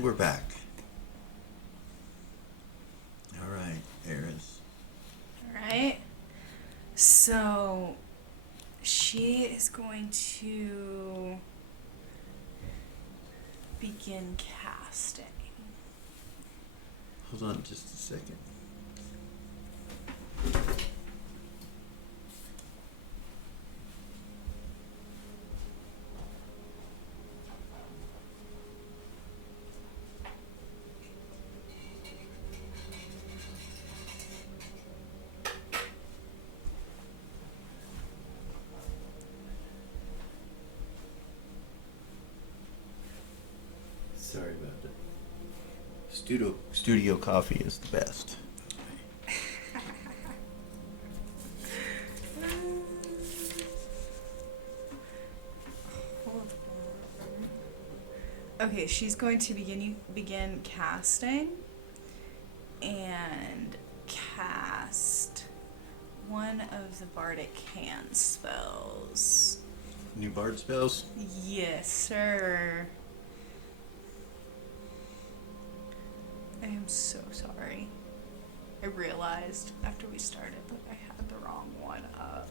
And we're back. All right, Eris. Alright. So, she is going to begin casting. Hold on just a second. Sorry about that. Studio coffee is the best. Okay, she's going to begin casting and cast one of the bardic hand spells. New bard spells? Yes, sir. I am so sorry. I realized after we started that I had the wrong one up.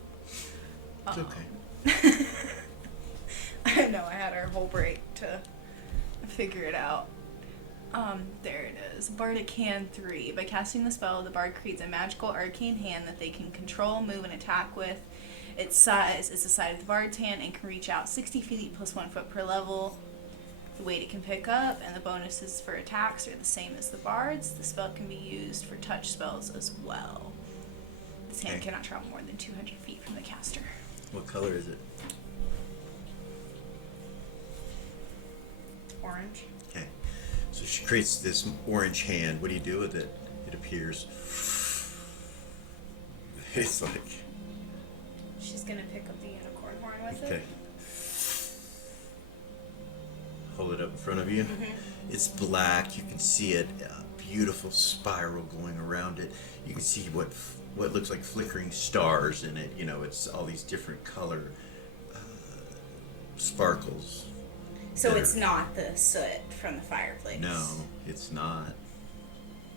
It's okay. I know, I had our whole break to figure it out. There it is. Bardic Hand 3. By casting the spell, the bard creates a magical arcane hand that they can control, move, and attack with. Its size is the size of the bard's hand and can reach out 60 feet plus 1 foot per level. The weight it can pick up and the bonuses for attacks are the same as the bard's. The spell can be used for touch spells as well. This hand Okay. cannot travel more than 200 feet from the caster. What color is it? Orange. Okay. So she creates this orange hand. What do you do with it? It appears. It's like. She's gonna pick up the unicorn horn with Okay. it. Hold it up in front of you. It's black. You can see it. A beautiful spiral going around it. You can see what looks like flickering stars in it. You know, it's all these different color sparkles. So There. it's not the soot from the fireplace. No, it's not.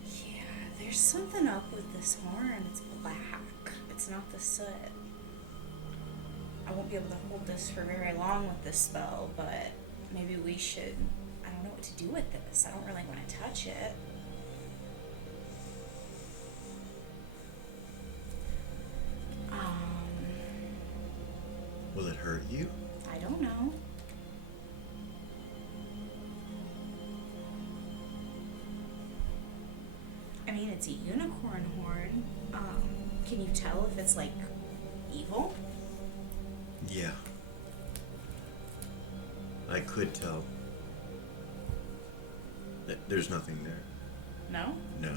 Yeah, there's something up with this horn. It's black. It's not the soot. I won't be able to hold this for very long with this spell, but maybe we should. I don't know what to do with this. I don't really want to touch it. Will it hurt you? I don't know. I mean, it's a unicorn horn. Can you tell if it's like evil? Yeah. I could tell. There's nothing there. No. No.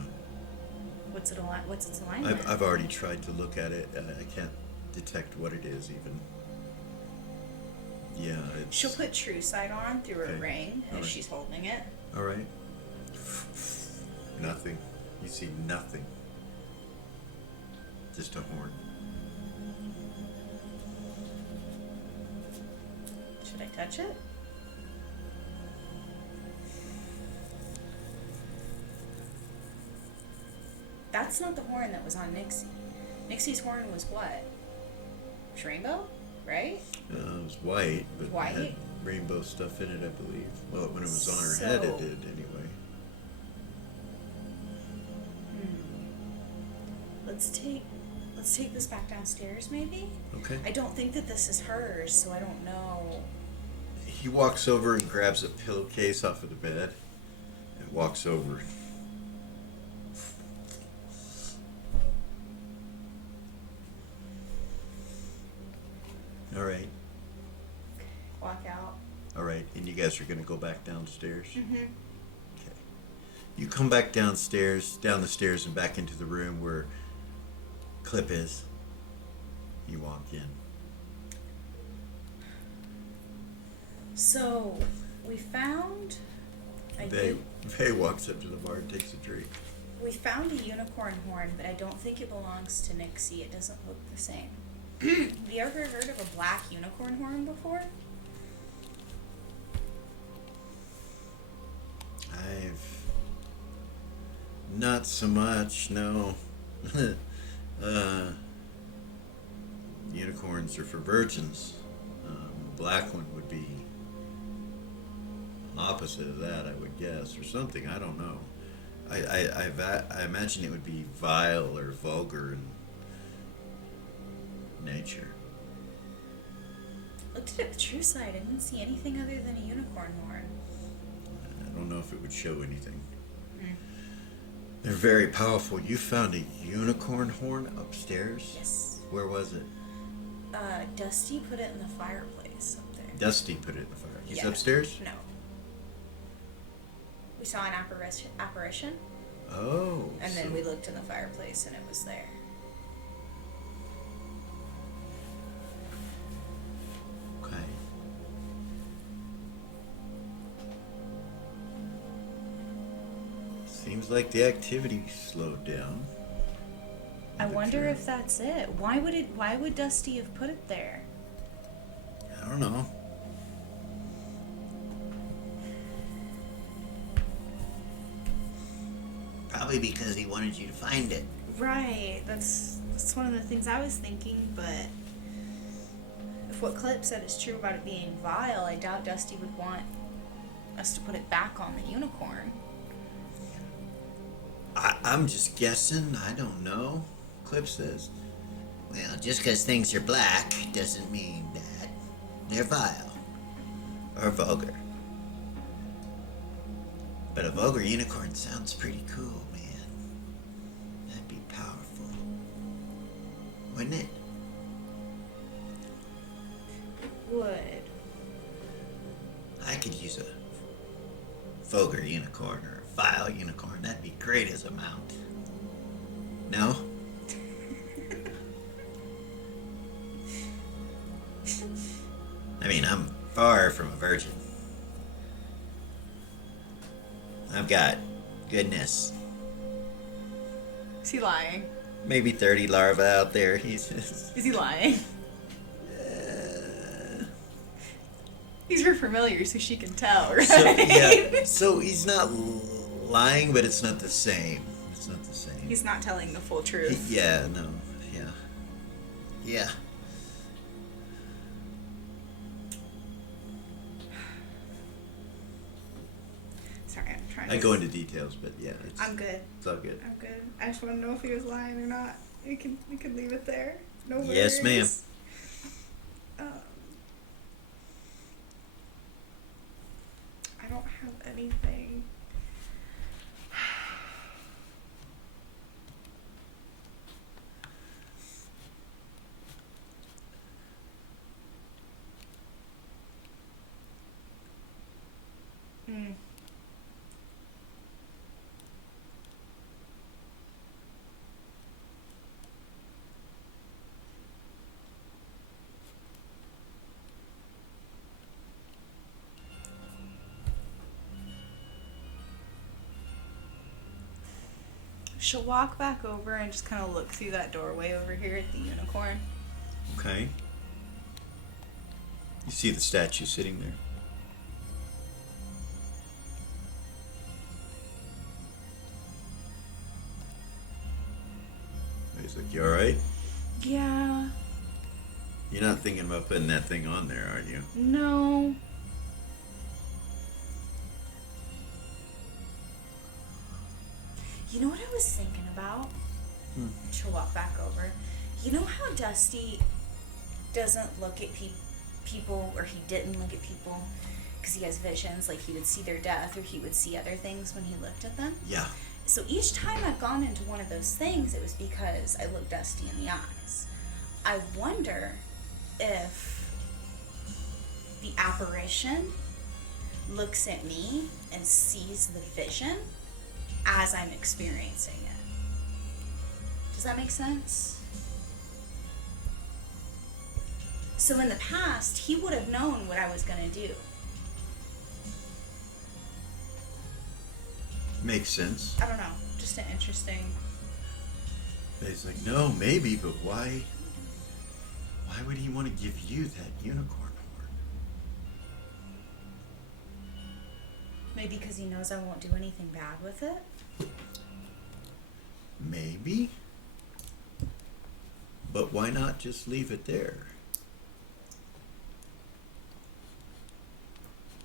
What's its alignment? I've already tried to look at it. I can't detect what it is even. Yeah, it's... She'll put True Sight on through her Okay. ring as Alright. she's holding it. All right. Nothing. You see nothing. Just a horn. Should I touch it? That's not the horn that was on Nixie. Nixie's horn was what? It was rainbow, right? It was white, but White? it had rainbow stuff in it, I believe. Well, when it was on her head, it So- did anyway. Let's take this back downstairs, maybe? Okay. I don't think that this is hers, so I don't know. He walks over and grabs a pillowcase off of the bed and walks over. All right. Walk out. All right. And you guys are going to go back downstairs? Mm-hmm. Okay. You come back downstairs, down the stairs, and back into the room where Clip is. You walk in. So, we found Vay walks up to the bar and takes a drink. We found a unicorn horn, but I don't think it belongs to Nixie. It doesn't look the same. Have you ever heard of a black unicorn horn before? I've not so much, no. Unicorns are for virgins. Black one would be opposite of that, I would guess, or something. I don't know. I imagine it would be vile or vulgar in nature. Looked at it the true side. I didn't see anything other than a unicorn horn. I don't know if it would show anything. Hmm. They're very powerful. You found a unicorn horn upstairs? Yes. Where was it? Dusty put it in the fireplace up there. Dusty put it in the fire. He's Yeah. upstairs? No. We saw an apparition, Oh. and then so- we looked in the fireplace, and it was there. Okay. Seems like the activity slowed down. I wonder if that's it. Why would Dusty have put it there? I don't know. Probably because he wanted you to find it. Right. That's one of the things I was thinking, but if what Clip said is true about it being vile, I doubt Dusty would want us to put it back on the unicorn. I'm just guessing. I don't know. Clip says. Well, just because things are black doesn't mean that they're vile or vulgar. But a vulgar unicorn sounds pretty cool, man. That'd be powerful. Wouldn't it? Would. I could use a vulgar unicorn or a vile unicorn. That'd be great as a mount. No? I mean, I'm far from a virgin. I've got, goodness, Is he lying? maybe 30 larvae out there. He says. Is he lying? These are familiar, so she can tell, right? So, yeah. So he's not lying, but it's not the same. It's not the same. He's not telling the full truth. Yeah, no. Yeah. Yeah. Sorry, I'm trying I to... go into details, but yeah, I'm good. it's all good. I'm good. I just want to know if he was lying or not. We can leave it there. No worries. Yes, ma'am. I don't have anything. Hmm. She'll walk back over and just kind of look through that doorway over here at the unicorn. Okay. You see the statue sitting there. He's like, you alright? Yeah. You're not thinking about putting that thing on there, are you? No. You know what I was thinking about? She'll walk back over. You know how Dusty doesn't look at people, or he didn't look at people because he has visions, like he would see their death or he would see other things when he looked at them? Yeah. So each time I've gone into one of those things, it was because I looked Dusty in the eyes. I wonder if the apparition looks at me and sees the vision as I'm experiencing it. Does that make sense? So in the past, he would have known what I was going to do. Makes sense. I don't know. Just an interesting... He's like, no, maybe, but why? Why would he want to give you that unicorn horn? Maybe because he knows I won't do anything bad with it? Maybe. But why not just leave it there?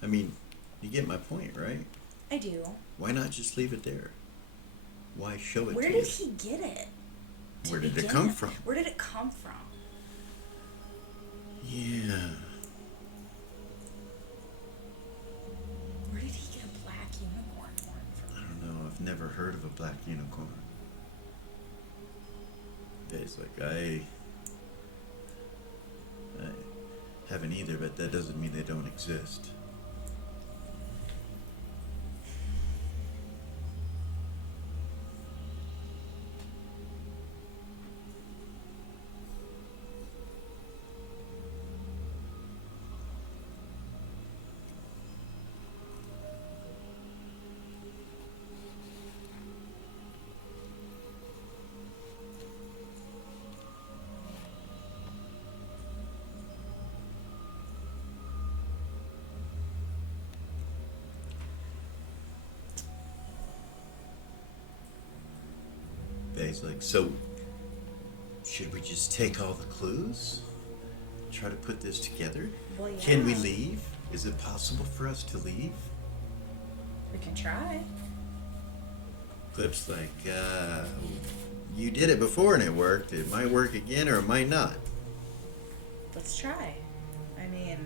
I mean, you get my point, right? I do. Why not just leave it there? Why show it Where to did you? he get it? to Where did it begin come with? from? Where did it come from? Yeah. Where did he get a black unicorn horn I from? don't know. I've never heard of a black unicorn. It's like, I haven't either, but that doesn't mean they don't exist. He's like, so should we just take all the clues? Try to put this together? Well, yeah. Can we leave? Is it possible for us to leave? We can try. Clip's like, you did it before and it worked. It might work again or it might not. Let's try. I mean,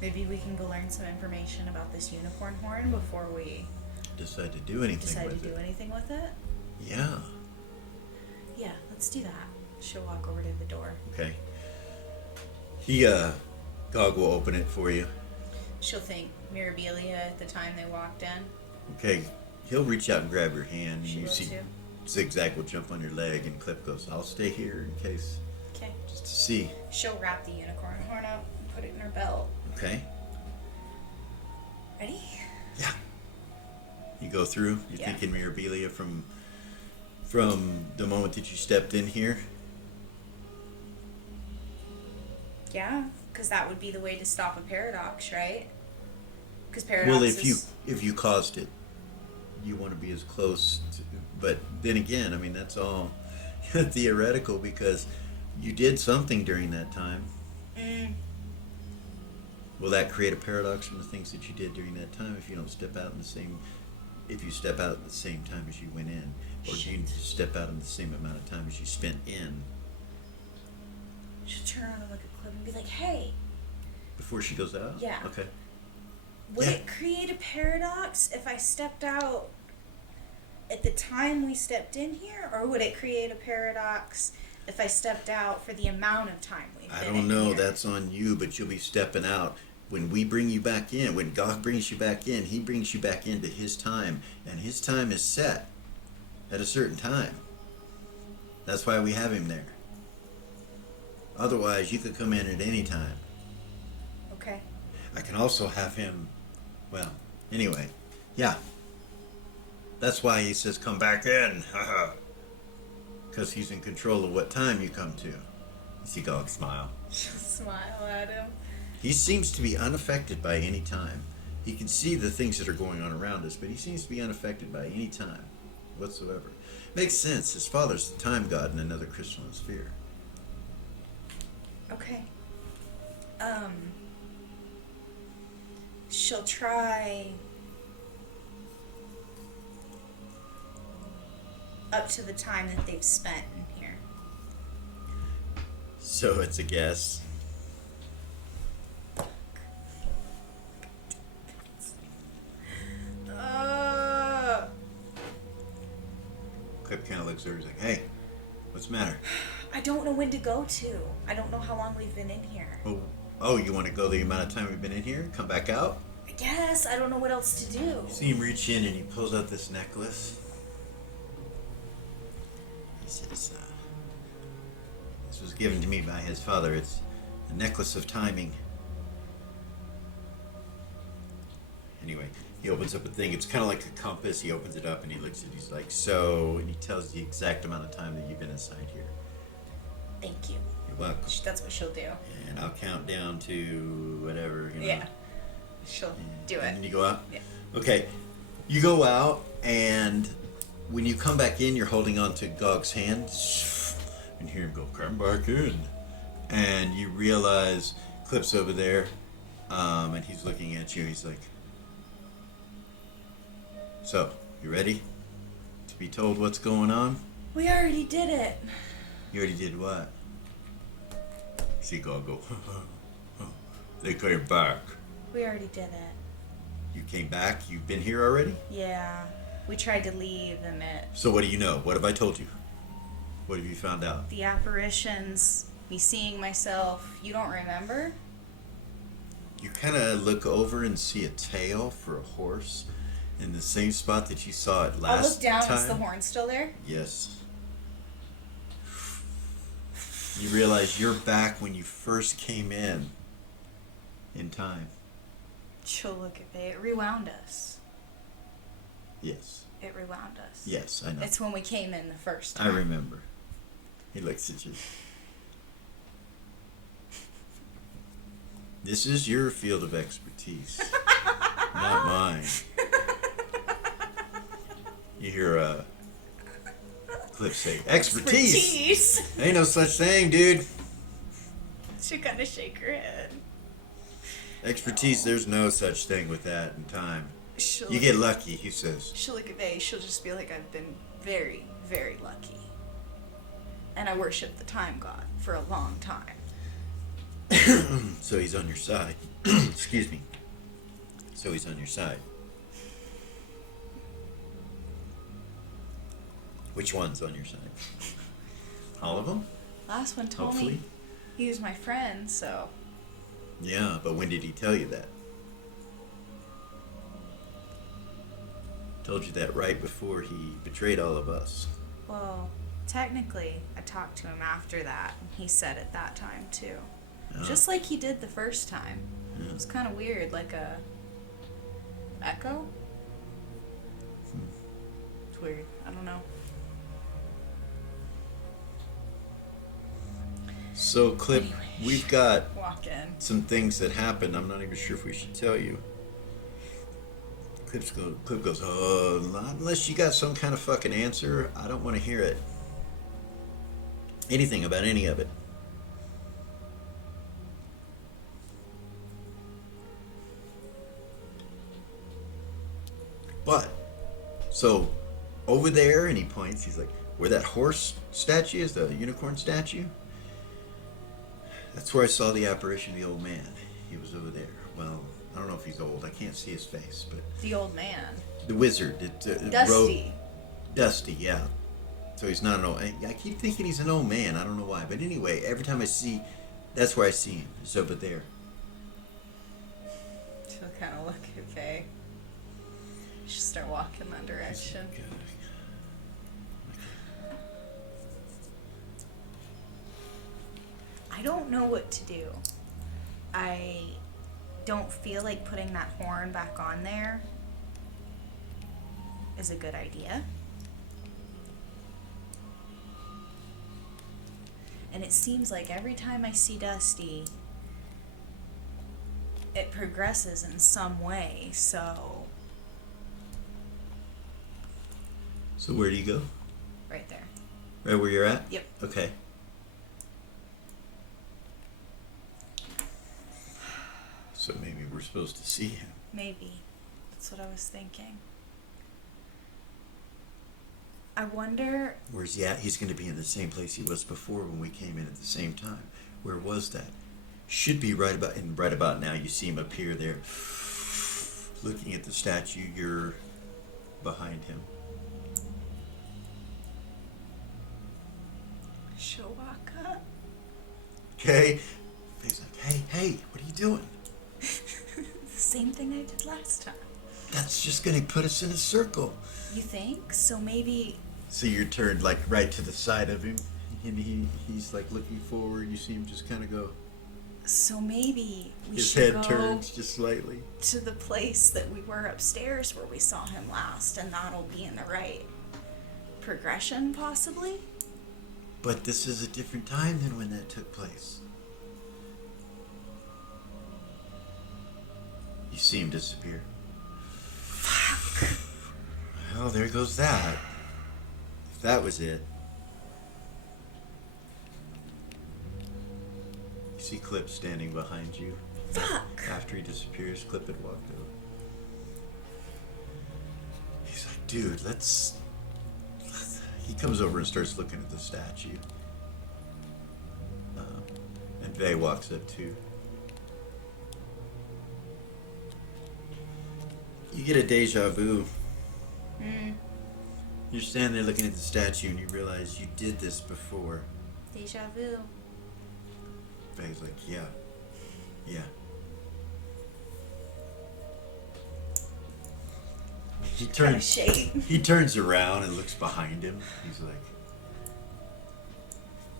maybe we can go learn some information about this unicorn horn before we Decide to do anything decide to with do it. anything with it. Yeah. Yeah, let's do that. She'll walk over to the door. Okay. Gog will open it for you. She'll think Mirabilia at the time they walked in. Okay. He'll reach out and grab your hand, and She you will see too. Zigzag will jump on your leg, and Clip goes, I'll stay here in case, Okay. just to see. She'll wrap the unicorn horn up and put it in her belt. Okay? Ready? Yeah. You go through. You're Yeah. thinking Mirabilia from the moment that you stepped in here. Yeah, because that would be the way to stop a paradox, right? Because paradox Well, is... if you caused it, you want to be as close to, but then again, I mean, that's all theoretical because you did something during that time. Will that create a paradox from the things that you did during that time if you don't step out in the same, if you step out at the same time as you went in, or do you step out in the same amount of time as you spent in? She'll turn around and look at Clip and be like, hey, Before she goes out? Yeah. Okay. would Yeah. it create a paradox if I stepped out at the time we stepped in here? Or would it create a paradox if I stepped out for the amount of time we've I been don't in know, here? that's on you, but you'll be stepping out. When we bring you back in, when God brings you back in, he brings you back into his time, and his time is set at a certain time. That's why we have him there. Otherwise, you could come in at any time. Okay. I can also have him, well, anyway, yeah. That's why he says, come back in, haha. Because he's in control of what time you come to. You see Gog smile. She'll smile at him. He seems to be unaffected by any time. He can see the things that are going on around us, but he seems to be unaffected by any time whatsoever. Makes sense. His father's the time god in another crystalline sphere. Okay. She'll try up to the time that they've spent in here. So it's a guess. Clip kind of looks over. He's like, "Hey, what's the matter? I don't know when to go to. I don't know how long we've been in here. Oh, you want to go the amount of time we've been in here? Come back out?" I guess I don't know what else to do. You see him reach in and he pulls out this necklace. He says, "This was given to me by his father. It's a necklace of timing." Anyway, he opens up a thing. It's kind of like a compass. He opens it up and he looks at it. He's like, "So," and he tells the exact amount of time that you've been inside here. Thank you. You're welcome. That's what she'll do. And I'll count down to whatever, you know. Yeah. She'll do And it. then you go out? Yeah. Okay. You go out, and when you come back in, you're holding on to Gog's hand. And you hear him go, come back in. And you realize Clip's over there, and he's looking at you. He's like, so, you ready to be told what's going on? We already did it. You already did what? See Gog go, they came back. We already did it. You came back? You've been here already? Yeah. We tried to leave and it... So what do you know? What have I told you? What have you found out? The apparitions, me seeing myself, you don't remember? You kind of look over and see a tail for a horse in the same spot that you saw it last time. I'll look down, is the horn still there? Yes. You realize you're back when you first came in time. She'll look at me. It rewound us. Yes. It rewound us. Yes, I know. It's when we came in the first I time. remember. He looks at you. This is your field of expertise, not mine. You hear Cliff say, expertise! Ain't no such thing, dude. She kind of shake her head. Expertise, there's no such thing with that in time. You get lucky, he says. She'll look at me. She'll just be like, I've been very, very lucky. And I worship the time god for a long time. So he's on your side. Excuse me. So he's on your side. Which one's on your side? All of them? Last one told Hopefully. me he was my friend, so... Yeah, but when did he tell you that? Told you that right before he betrayed all of us. Well, technically, I talked to him after that, and he said it that time, too. Oh. Just like he did the first time. Yeah. It was kind of weird, like a... echo? It's weird. I don't know. So, Clip, Anyway, we've got walk in. some things that happened. I'm not even sure if we should tell you. Clip goes, oh, not unless you got some kind of fucking answer. I don't want to hear it. Anything about any of it. But, so, over there, and he points, he's like, where that horse statue is, the unicorn statue, that's where I saw the apparition of the old man. He was over there. Well, I don't know if he's old. I can't see his face, but... The old man. The wizard. Dusty. Dusty, yeah. So he's not an old... I keep thinking he's an old man. I don't know why. But anyway, every time I see... That's where I see him. It's over there. She'll kind of look, okay. She'll start walking that direction. I don't know what to do. I don't feel like putting that horn back on there is a good idea. And it seems like every time I see Dusty, it progresses in some way, so... So where do you go? Right there. Right where you're at? Yep. Okay. So maybe we're supposed to see him. Maybe. That's what I was thinking. I wonder... Where's he at? He's going to be in the same place he was before when we came in at the same time. Where was that? Should be right about now. You see him appear there, looking at the statue. You're behind him. She'll walk up. Okay. He's like, hey, what are you doing? The same thing I did last time. That's just going to put us in a circle. You think? So maybe... So you're turned like right to the side of him, and he's like looking forward. You see him just kind of go. So maybe we His should head go turns just slightly. to the place that we were upstairs where we saw him last, and that'll be in the right progression, possibly? But this is a different time than when that took place. You see him disappear. Well, there goes that. If that was it. You see Clip standing behind you. Fuck! After he disappears, Clip had walked over. He's like, dude, let's... He comes over and starts looking at the statue. And Vay walks up too. You get a deja vu. You're standing there looking at the statue and you realize you did this before. Deja vu. Vay's like, yeah. Yeah. He turns around and looks behind him. He's like,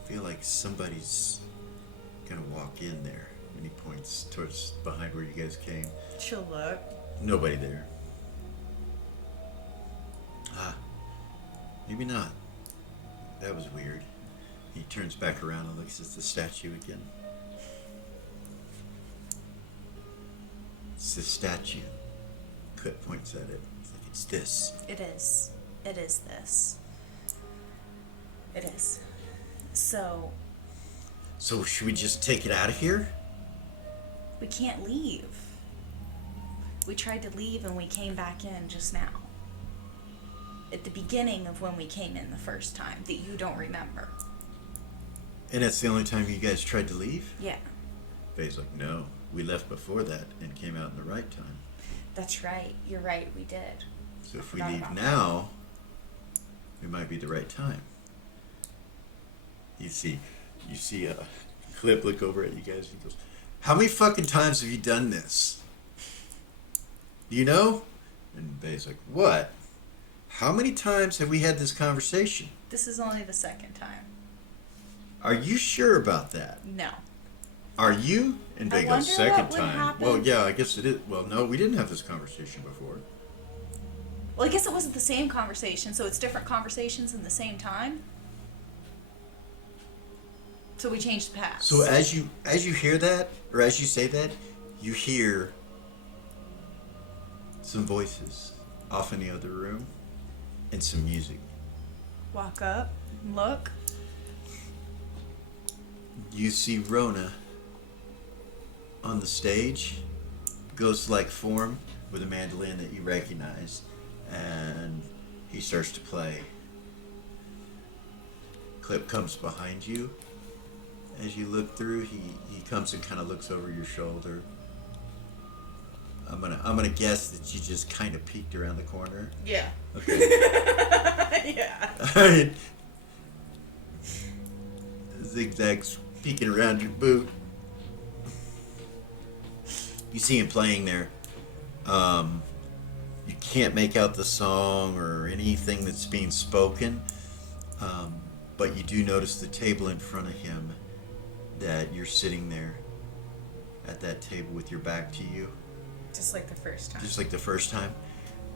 I feel like somebody's gonna walk in there. And he points towards behind where you guys came. She'll look. Nobody there. Maybe not. That was weird. He turns back around and looks at the statue again. It's this statue. Clip points at it. He's like, it's this. It is. It is this. It is. So should we just take it out of here? we can't leave. We tried to leave and we came back in just now. At the beginning of when we came in the first time that you don't remember. And that's the only time you guys tried to leave? Yeah. Vay's like, no. We left before that and came out in the right time. That's right. You're right. We did. So if we Forgot leave about now, it might be the right time. You see a Clip look over at you guys and he goes, how many fucking times have you done this? Do you know? And Vay's like, what? How many times have we had this conversation? This is only the second time. Are you sure about that? No. Are you? And I Vay wonder goes, second what would time. happen. Well, yeah, I guess it is. Well, no, we didn't have this conversation before. Well, I guess it wasn't the same conversation, so it's different conversations in the same time. So we changed the past. So as you hear that, or as you say that, you hear some voices off in the other room and some music. Walk up, look. You see Rona on the stage, ghost-like form with a mandolin that you recognize, and he starts to play. Clip comes behind you. As you look through, he comes and kind of looks over your shoulder. I'm gonna guess that you just kind of peeked around the corner. Yeah. Okay. Yeah. All right. Zigzag's peeking around your boot. You see him playing there. You can't make out the song or anything that's being spoken, but you do notice the table in front of him, that you're sitting there at that table with your back to you. Just like the first time. Just like the first time.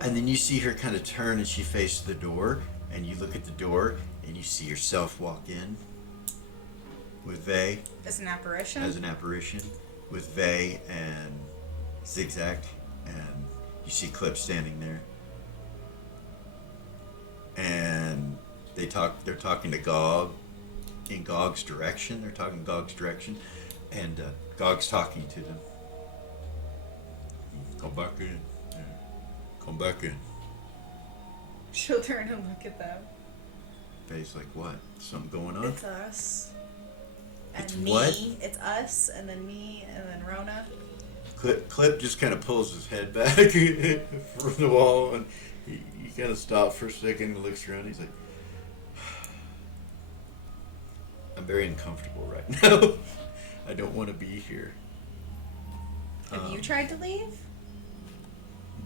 And then you see her kind of turn and she faces the door, and you look at the door and you see yourself walk in with Vay. As an apparition? As an apparition with Vay and Zigzag, and you see Clip standing there. And they're talking to Gog in Gog's direction. They're talking Gog's direction, and Gog's talking to them. Come back in. Yeah. Come back in. She'll turn and look at them. Vay's like, what? Something going on? It's us. And It's me. what? It's us, and then me, and then Rona. Clip just kind of pulls his head back from the wall, and he kind of stops for a second and looks around. He's like, I'm very uncomfortable right now. I don't want to be here. Have you tried to leave?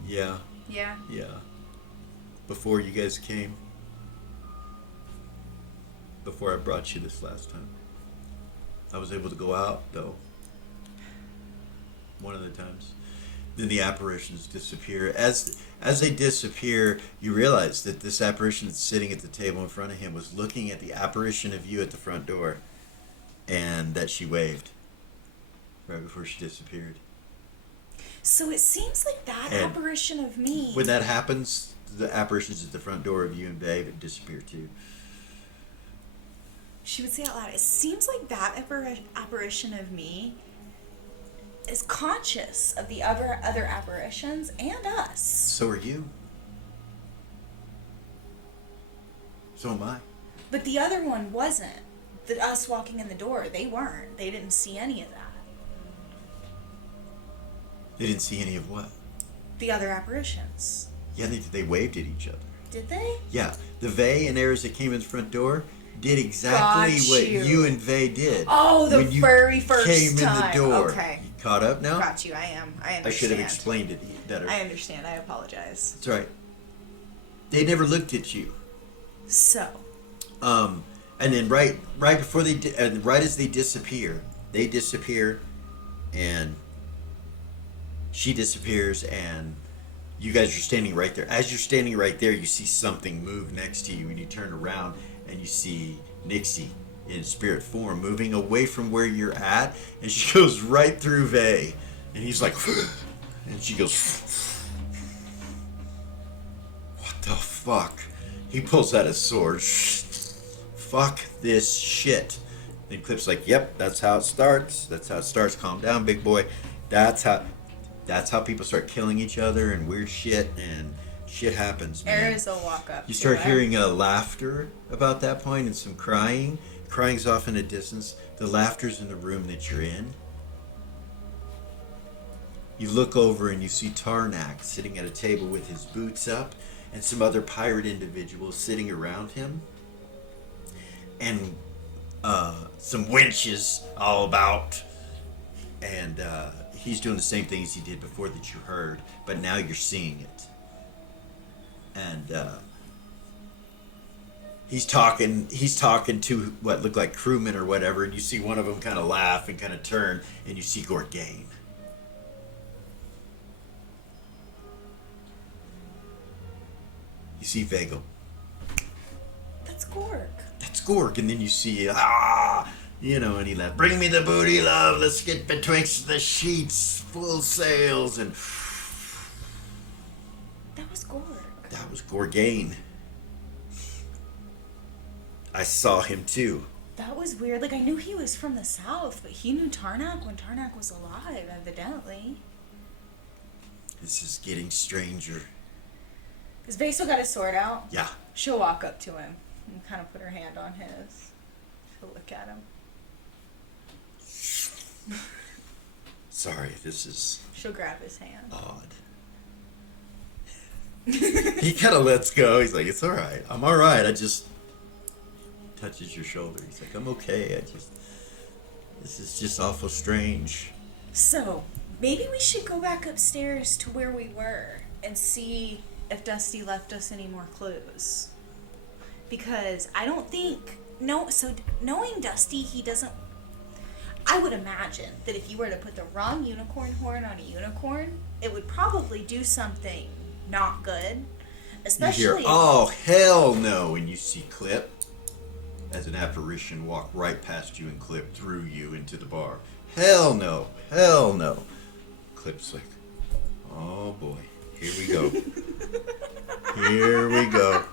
Yeah, Yeah. yeah. Before you guys came. Before I brought you this last time. I was able to go out, though. One of the times. Then the apparitions disappear. As they disappear, you realize that this apparition that's sitting at the table in front of him was looking at the apparition of you at the front door, and that she waved right before she disappeared. So it seems like that And apparition of me. When that happens, the apparitions at the front door of you and Babe disappear too. She would say out loud, it seems like that apparition of me is conscious of the other apparitions and us. So are you. So am I. But the other one wasn't. Us walking in the door, they weren't. They didn't see any of that. They didn't see any of what? The other apparitions. Yeah, they waved at each other. Did they? Yeah, the Vey and Eris that came in the front door did exactly Got what you. you and Vey did. Oh, the when you very first came time. in the door. Okay. You caught up now? Got you. I understand. I should have explained it better. I understand. I apologize. That's right. They never looked at you. So. And then right before right as they disappear, and she disappears, and you guys are standing right there. As you're standing right there, you see something move next to you, and you turn around and you see Nixie in spirit form moving away from where you're at, and she goes right through Vey, and he's like, and she goes, what the fuck? He pulls out his sword. Fuck this shit. Then Clip's like, yep, that's how it starts. That's how it starts. Calm down, big boy. That's how people start killing each other and weird shit, and shit happens, man. Eris will walk up. You start hearing laughter about that point and some crying. Crying's off in a distance. The laughter's in the room that you're in. You look over and you see Tarnak sitting at a table with his boots up and some other pirate individuals sitting around him. And some winches all about. And he's doing the same thing as he did before that you heard, but now you're seeing it. And he's talking to what look like crewmen or whatever, and you see one of them kind of laugh and kind of turn, and you see Gorgain. You see Vagel. That's Gorg. That's Gorg, and then you see, and he laughed. Bring me the booty, love. Let's get betwixt the sheets, full sails, and That was Gorg. that was Gorgain. I saw him too. That was weird. Like, I knew he was from the south, but he knew Tarnak when Tarnak was alive, evidently. This is getting stranger. Has Vaso got his sword out? Yeah. She'll walk up to him and kind of put her hand on his. She'll look at him. Sorry, this is She'll grab his hand. odd. He kind of lets go. He's like, it's all right. I'm all right. I just touches your shoulder. He's like, I'm okay. This is just awful strange. So, maybe we should go back upstairs to where we were and see if Dusty left us any more clues. Because I don't think... knowing Dusty, he doesn't... I would imagine that if you were to put the wrong unicorn horn on a unicorn, it would probably do something not good. Especially You hear, oh, hell no, and you see Clip as an apparition walk right past you and Clip through you into the bar. Hell no, hell no. Clip's like, oh boy, here we go. Here we go.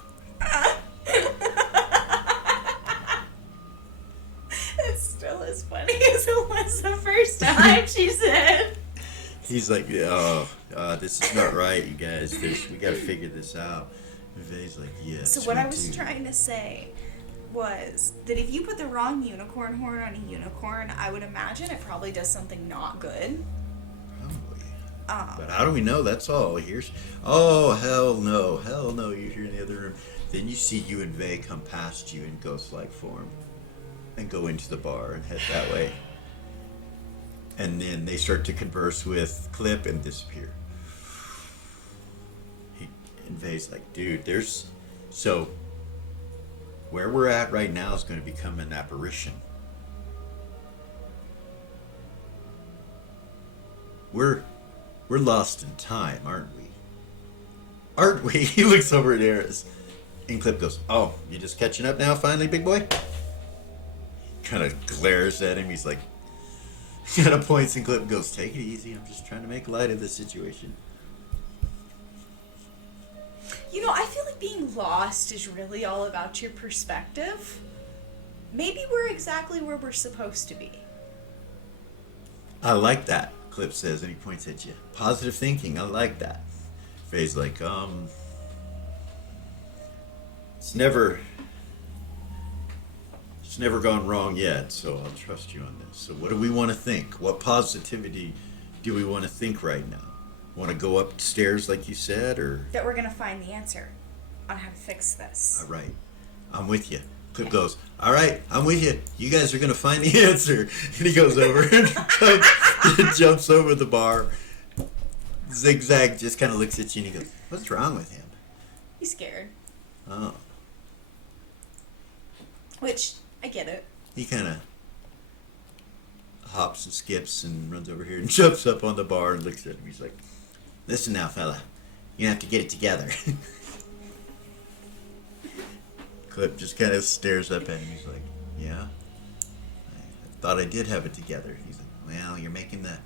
It's still as funny as it was the first time, she said. He's like, oh, this is not right, you guys. We gotta figure this out. And Vay's like, yes. So what me I was too. trying to say was that if you put the wrong unicorn horn on a unicorn, I would imagine it probably does something not good. Probably. But how do we know? That's all. Oh, hell no. You hear in the other room. Then you see you and Vay come past you in ghost-like form and go into the bar and head that way. And then they start to converse with Clip and disappear. And Vay's like, dude, so where we're at right now is going to become an apparition. We're lost in time, aren't we? Aren't we? He looks over at Eris. And Clip goes, oh, you just catching up now finally, big boy? Kind of glares at him. He's like, Kind of points and Clip goes, take it easy. I'm just trying to make light of the situation. You know, I feel like being lost is really all about your perspective. Maybe we're exactly where we're supposed to be. I like that, Clip says, and he points at you. Positive thinking, I like that. Faye's like, it's never gone wrong yet, so I'll trust you on this. So what do we want to think? What positivity do we want to think right now? Want to go upstairs like you said, or? That we're going to find the answer on how to fix this. All right, I'm with you. Clip goes, all right, I'm with you. You guys are going to find the answer. And he goes over and jumps over the bar. Zigzag just kind of looks at you and he goes, what's wrong with him? He's scared. Oh. Which, I get it. He kind of hops and skips and runs over here and jumps up on the bar and looks at him. He's like, listen now, fella. You have to get it together. Clip just kind of stares up at him. He's like, yeah? I thought I did have it together. He's like, well, you're making the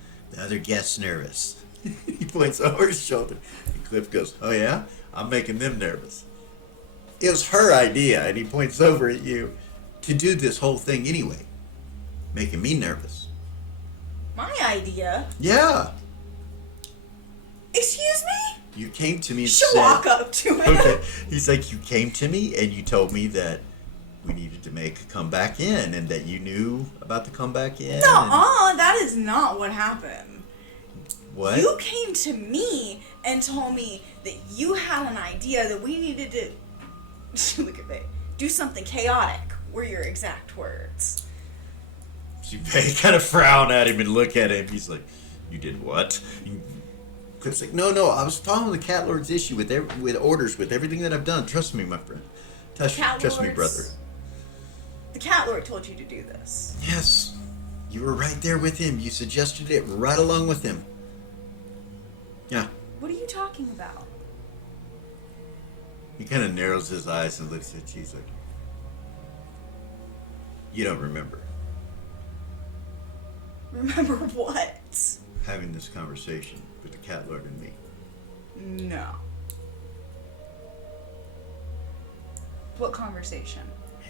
other guests nervous. He points over his shoulder. And Clip goes, oh yeah? I'm making them nervous. It was her idea, and he points over at you to do this whole thing anyway. Making me nervous. My idea? Yeah. Excuse me? You came to me and She'll said... walk up to him. Okay. He's like, you came to me and you told me that we needed to make a comeback in and that you knew about the comeback in. Nuh-uh, that is not what happened. What? You came to me and told me that you had an idea that we needed to... Look at me. Do something chaotic, were your exact words. They kind of frown at him and look at him. He's like, you did what? Clip's like, no, I was following the Cat Lord's issue with orders, with everything that I've done. Trust me, my friend. Trust me, brother. The Cat Lord told you to do this. Yes. You were right there with him. You suggested it right along with him. Yeah. What are you talking about? He kind of narrows his eyes and looks at you. He's like, you don't remember Remember what? having this conversation with the Cat Lord and me. No. What conversation?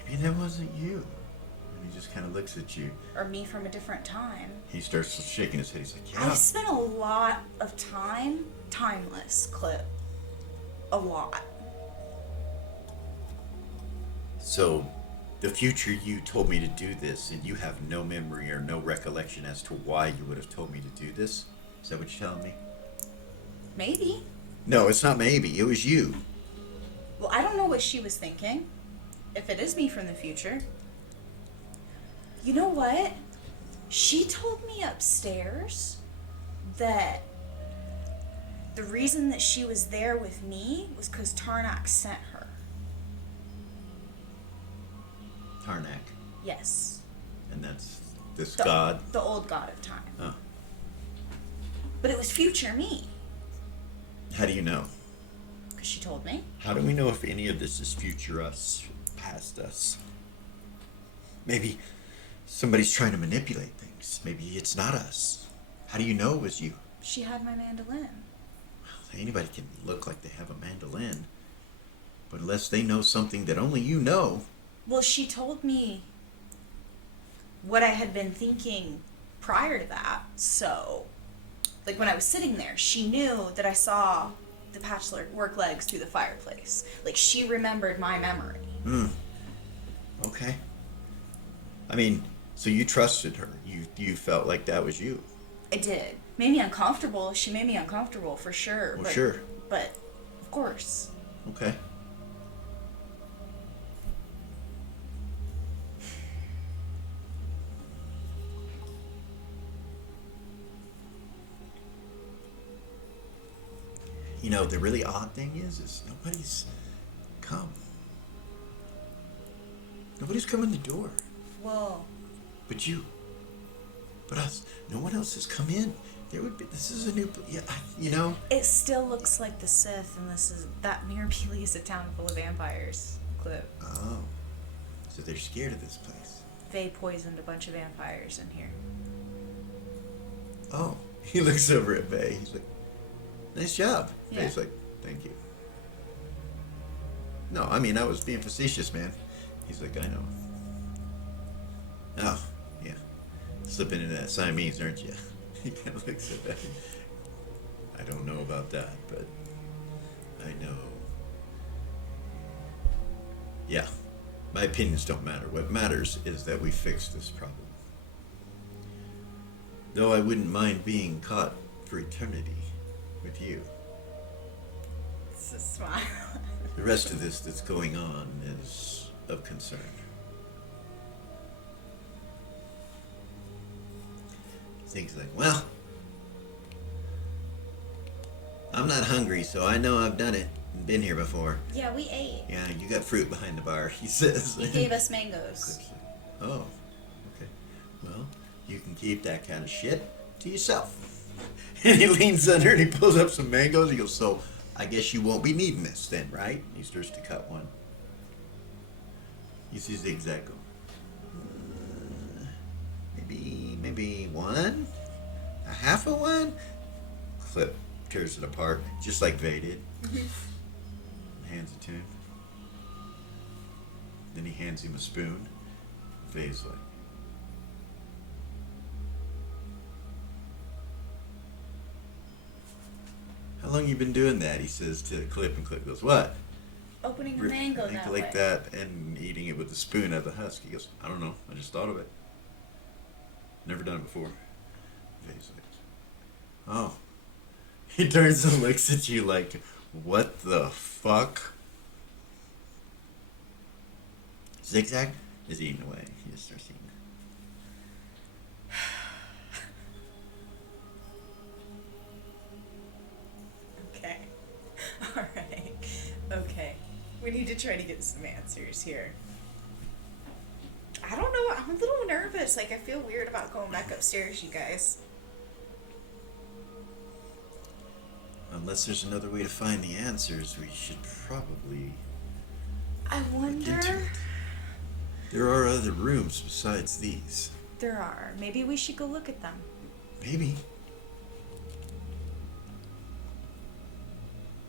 Maybe that wasn't you. And he just kind of looks at you. Or me from a different time? He starts shaking his head. He's like, yeah. I've spent a lot of time timeless, Clip. A lot. So, the future you told me to do this, and you have no memory or no recollection as to why you would have told me to do this? Is that what you're telling me? Maybe. No, it's not maybe. It was you. Well, I don't know what she was thinking. If it is me from the future. You know what? She told me upstairs that the reason that she was there with me was because Tarnak sent her. Tarnak. Yes. And that's this god. The old god of time. Oh. But it was future me. How do you know? Because she told me. How do we know if any of this is future us, past us? Maybe somebody's trying to manipulate things. Maybe it's not us. How do you know it was you? She had my mandolin. Well, anybody can look like they have a mandolin. But unless they know something that only you know... Well, she told me what I had been thinking prior to that. So, like when I was sitting there, she knew that I saw the patchwork legs through the fireplace. Like she remembered my memory. Okay. I mean, so you trusted her. You felt like that was you. I did. Made me uncomfortable. She made me uncomfortable for sure. Well, sure. But, of course. Okay. You know, the really odd thing is nobody's come. Nobody's come in the door. Well. But you. But us. No one else has come in. There would be. This is a new. Yeah, you know. It still looks like the Sith, and that Mirabili is a town full of vampires. Clip. Oh. So they're scared of this place. They poisoned a bunch of vampires in here. Oh. He looks over at Faye. He's like, nice job. Yeah. Faye's like, thank you. No, I mean, I was being facetious, man. He's like, I know. Oh, yeah. Slipping into that Siamese, aren't you? He kind of looks at that. I don't know about that, but I know. Yeah. My opinions don't matter. What matters is that we fix this problem. Though I wouldn't mind being caught for eternity with you. It's a smile. The rest of this that's going on is of concern. Things like, well, I'm not hungry, so I know I've done it and been here before. Yeah, we ate. Yeah, you got fruit behind the bar, he says. He gave us mangoes. Oh, okay. Well, you can keep that kind of shit to yourself. And he leans under and he pulls up some mangoes. He goes, so I guess you won't be needing this then, right? He starts to cut one. You see zigzag go. Maybe one? A half of one? Clip tears it apart, just like Vay did. Hands it to him. Then he hands him a spoon. Vay's like, how long you been doing that? He says to Clip, and Clip goes, what? Opening a mango that like way. that and eating it with the spoon out of the husk. He goes, I don't know. I just thought of it. Never done it before. Vay's like, oh. He turns and looks at you like, what the fuck? Zigzag is eating away. He just starts eating. Okay. Alright. Okay. We need to try to get some answers here. I don't know. I'm a little nervous. Like, I feel weird about going back upstairs, you guys. Unless there's another way to find the answers, we should probably I look wonder. into it. There are other rooms besides these. There are. Maybe we should go look at them. Maybe.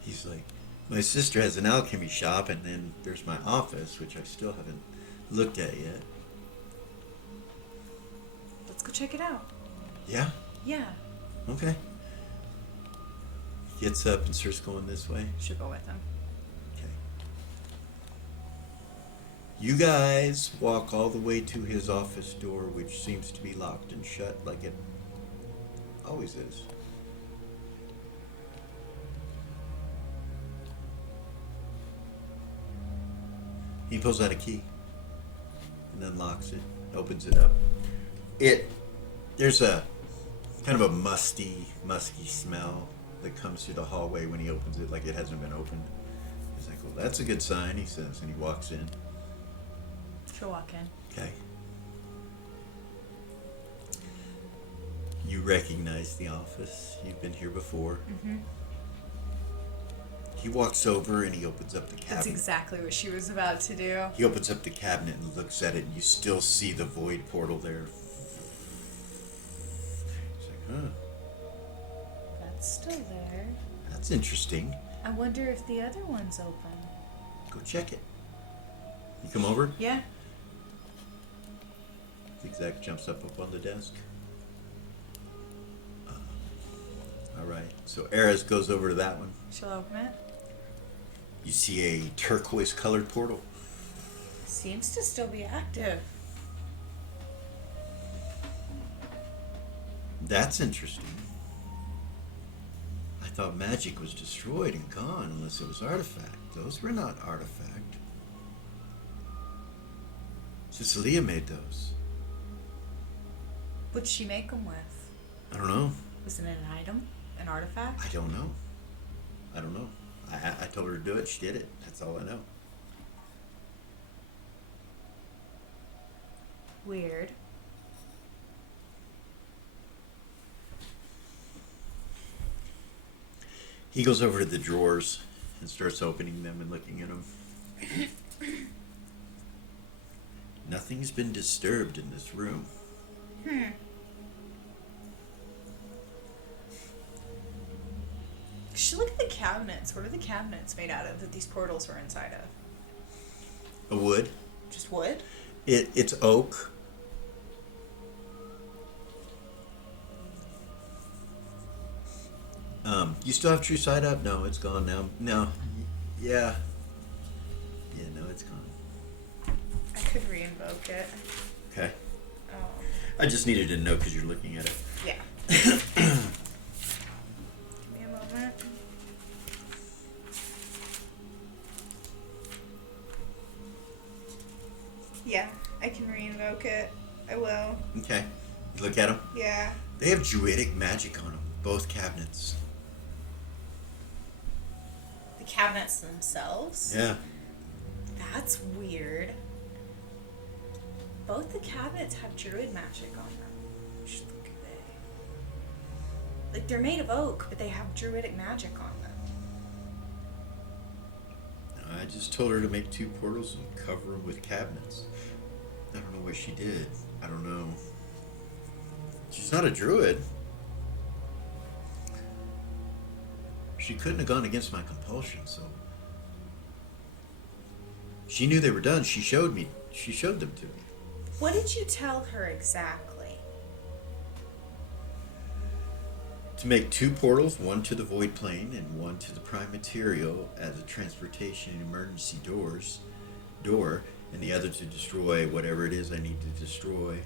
He's like, my sister has an alchemy shop, and then there's my office, which I still haven't looked at yet. Let's go check it out. Yeah? Yeah. Okay. Gets up and starts going this way. Should go with them. Okay. You guys walk all the way to his office door, which seems to be locked and shut like it always is. He pulls out a key and unlocks it, opens it up. There's a kind of a musky smell that comes through the hallway when he opens it, like it hasn't been opened. He's like, well, that's a good sign, he says, and he walks in. She'll walk in. Okay. You recognize the office. You've been here before. Mm-hmm. He walks over and he opens up the cabinet. That's exactly what she was about to do. He opens up the cabinet and looks at it, and you still see the void portal there. He's like, huh, That's still there. that's interesting. I wonder if the other one's open. Go check it. You come over? Yeah. Zigzag jumps up on the desk. All right. So Eris goes over to that one. She'll open it. You see a turquoise-colored portal. Seems to still be active. That's interesting. I thought magic was destroyed and gone unless it was artifact. Those were not artifact. Cecilia made those. What'd she make them with? I don't know. Was it an item? An artifact? I don't know. I told her to do it. She did it. That's all I know. Weird. He goes over to the drawers and starts opening them and looking at them. Nothing's been disturbed in this room. cabinets. What are the cabinets made out of that these portals were inside of? A wood. Just wood? It's oak. You still have true sight up? No, it's gone now. No. Yeah. Yeah, no, it's gone. I could re-invoke it. Okay. Um, I just needed to know because you're looking at it. yeah. Give me a moment. Yeah, I can re-invoke it. I will. Okay. You look at them. Yeah. They have druidic magic on them. Both cabinets. The cabinets themselves? Yeah. That's weird. Both the cabinets have druid magic on them. Just look at they. Like, they're made of oak, but they have druidic magic on them. I just told her to make 2 portals and cover them with cabinets. I don't know what she did. I don't know. She's not a druid. She couldn't have gone against my compulsion, so. She knew they were done. She showed me. She showed them to me. What did you tell her exactly? To make 2 portals, one to the void plane and one to the prime material as a transportation and emergency door, and the other to destroy whatever it is I need to destroy,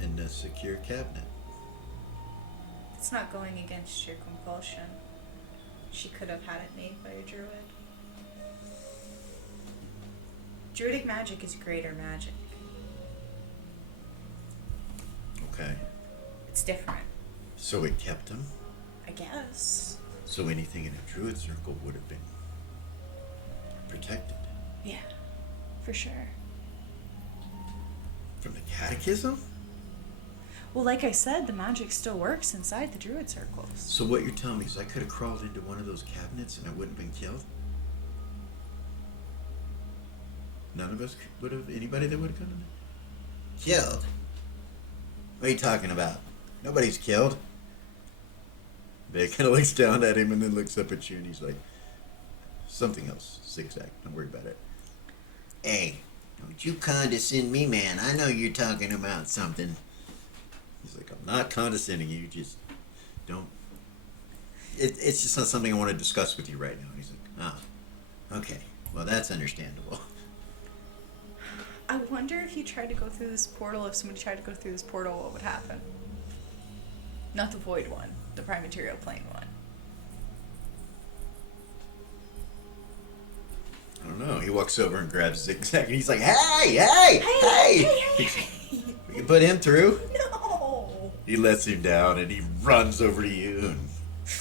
in a secure cabinet. It's not going against your compulsion. She could have had it made by a druid. Druidic magic is greater magic. Okay. It's different, So it kept them. I guess. So anything in a druid circle would have been protected. Yeah, for sure. From the catechism? Well, like I said, the magic still works inside the druid circles. So what you're telling me is I could have crawled into one of those cabinets and I wouldn't have been killed? None of us would have, anybody that would have come in there? Killed? What are you talking about? Nobody's killed. They kind of looks down at him and then looks up at you and he's like, something else, zigzag, don't worry about it. Hey, don't you condescend me, man. I know you're talking about something. He's like, I'm not condescending you, just don't. It's just not something I want to discuss with you right now. And he's like, oh, okay, well, that's understandable. I wonder if you tried to go through this portal, if somebody tried to go through this portal, what would happen? Not the void one, the prime material plane one. I don't know. He walks over and grabs Zigzag and he's like, hey! We can put him through. No! He lets him down and he runs over to you and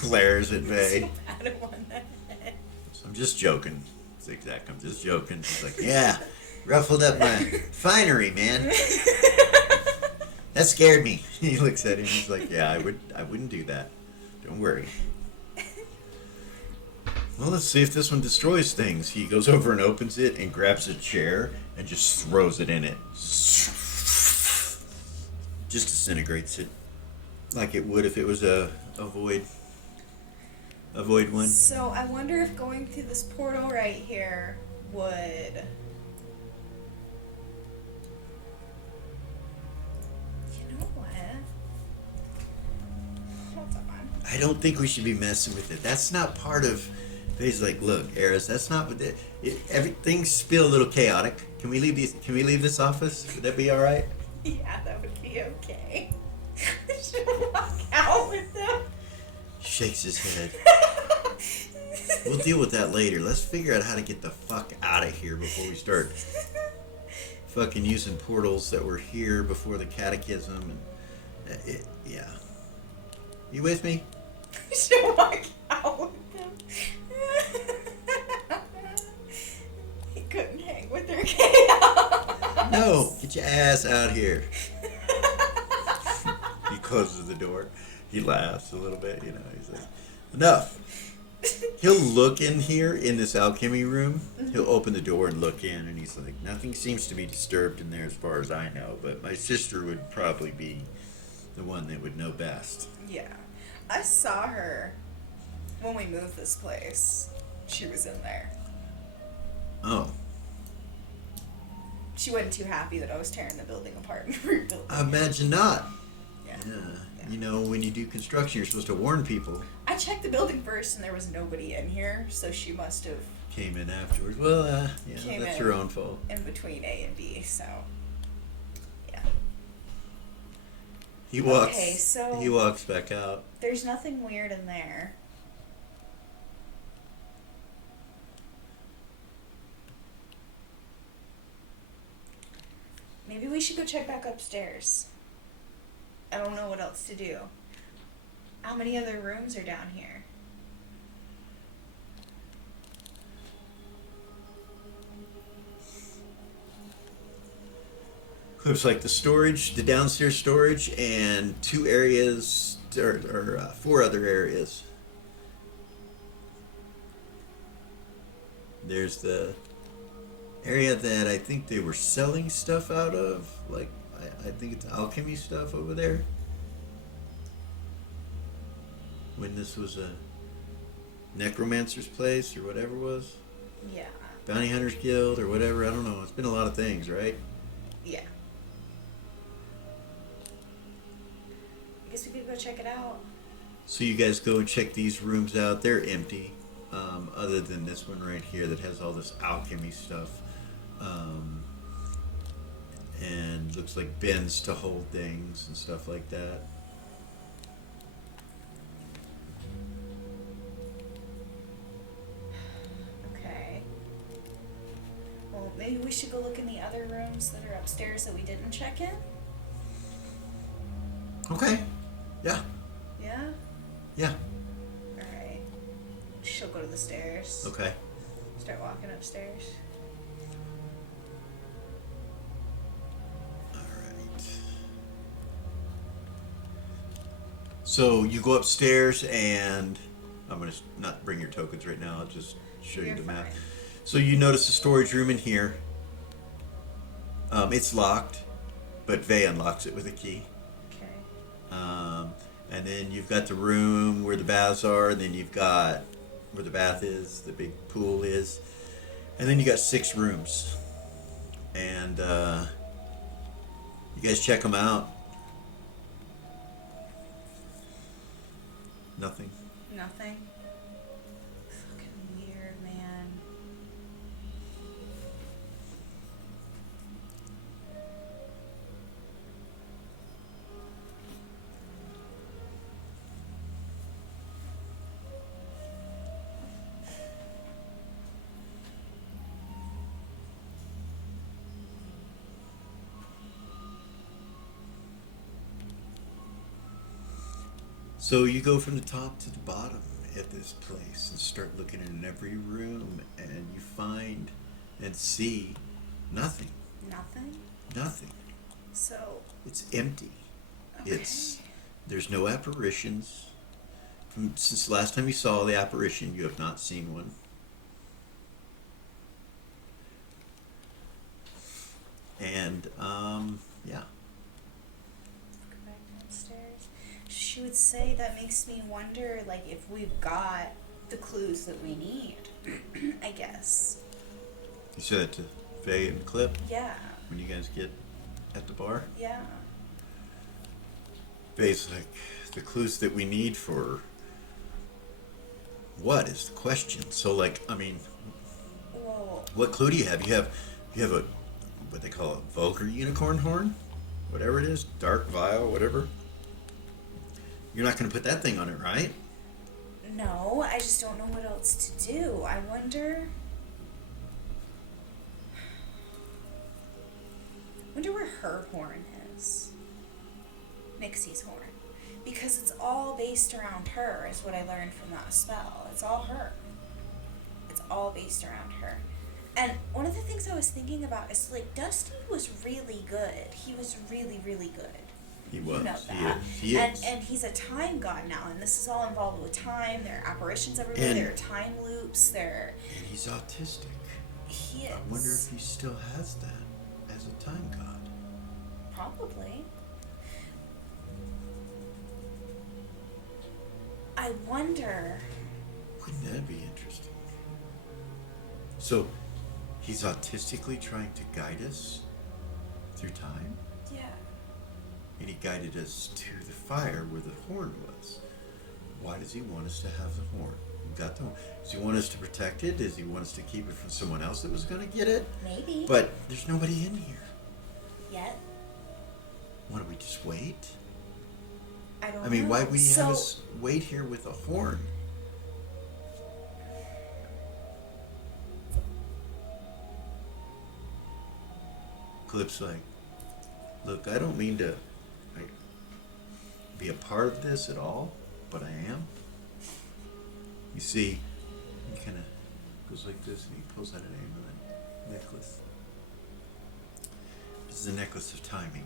glares at Vay. I don't want that. I'm just joking, Zigzag. I'm just joking. He's like, yeah, ruffled up my finery, man. That scared me. He looks at him. He's like, yeah, I wouldn't do that. Don't worry. Well, let's see if this one destroys things. He goes over and opens it and grabs a chair and just throws it in it. Just disintegrates it. Like it would if it was a void one. So I wonder if going through this portal right here would... You know what? Hold on. I don't think we should be messing with it. That's not part of... He's like, look, Eris, that's not what everything's still a little chaotic. Can we leave this office? Would that be all right? Yeah, that would be okay. Should walk out with them. Shakes his head. We'll deal with that later. Let's figure out how to get the fuck out of here before we start fucking using portals that were here before the catechism. And yeah. You with me? Should walk out with them. He couldn't hang with their chaos. No, get your ass out here. He closes the door. He laughs a little bit, he's like, enough. He'll look in here in this alchemy room. He'll open the door and look in and he's like, nothing seems to be disturbed in there as far as I know, but my sister would probably be the one that would know best. Yeah. I saw her when we moved this place. She was in there. Oh, She wasn't too happy that I was tearing the building apart and rebuilding I it. imagine not. Yeah. Yeah. You know, when you do construction, you're supposed to warn people. I checked the building first and there was nobody in here, so she must have Came in afterwards. Well, yeah, Came that's in. her own fault. in between A and B, so yeah. He walks. Okay, so- He walks back out. There's nothing weird in there. Maybe we should go check back upstairs. I don't know what else to do. How many other rooms are down here? Looks like the storage, the downstairs storage, and 2 areas, or 4 other areas. There's the area that I think they were selling stuff out of, like, I think it's alchemy stuff over there. When this was a necromancer's place, or whatever it was. Yeah. Bounty Hunters Guild, or whatever, I don't know. It's been a lot of things, right? Yeah. I guess we could go check it out. So you guys go and check these rooms out. They're empty, other than this one right here that has all this alchemy stuff, and looks like bins to hold things and stuff like that. Okay. Well, maybe we should go look in the other rooms that are upstairs that we didn't check in. Okay. Yeah. Yeah? Yeah. Alright. She'll go to the stairs. Okay. Start walking upstairs. All right. So you go upstairs, and I'm gonna not bring your tokens right now. I'll just show you You're the map. fine. So you notice the storage room in here. It's locked, but Vey unlocks it with a key. Okay. And then you've got the room where the baths are, and then you've got where the bath is, the big pool is, and then you got 6 rooms. And you guys check them out. Nothing. Nothing. Fucking weird, man. So you go from the top to the bottom at this place and start looking in every room, and you find and see nothing. Nothing? Nothing. So, It's empty. okay. There's no apparitions. Since the last time you saw the apparition, you have not seen one. And yeah. Go back downstairs. She would say that makes me wonder, like, if we've got the clues that we need. I guess. You said it to Faye and Clip Yeah. when you guys get at the bar. Yeah. Faye's like, the clues that we need for what is the question? So, like, I mean, Well, what clue do you have? You have a what they call a vulgar unicorn horn, whatever it is, dark vial, whatever. You're not going to put that thing on it, right? no, I just don't know what else to do. I wonder where her horn is. Nixie's horn. Because it's all based around her, is what I learned from that spell. It's all her. It's all based around her. And one of the things I was thinking about is, like, Dusty was really good. He was really, really good. He You was. know He that. is. He is. And he's a time god now, and this is all involved with time. There are apparitions everywhere. And- There are time loops. There, And he's autistic. he is. I wonder if he still has that as a time god. Probably. I wonder. Wouldn't that be interesting? So, he's autistically trying to guide us through time? Yeah. And he guided us to the fire where the horn was. Why does he want us to have the horn? We got the horn. Does he want us to protect it? Does he want us to keep it from someone else that was going to get it? Maybe. But there's nobody in here. Yet. Why don't we just wait? I don't know. I mean, why would he have us wait here with a horn? Clip's like, look, I don't mean to be a part of this at all, but I am. You see, he kind of goes like this and he pulls out an amulet necklace. This is a necklace of timing,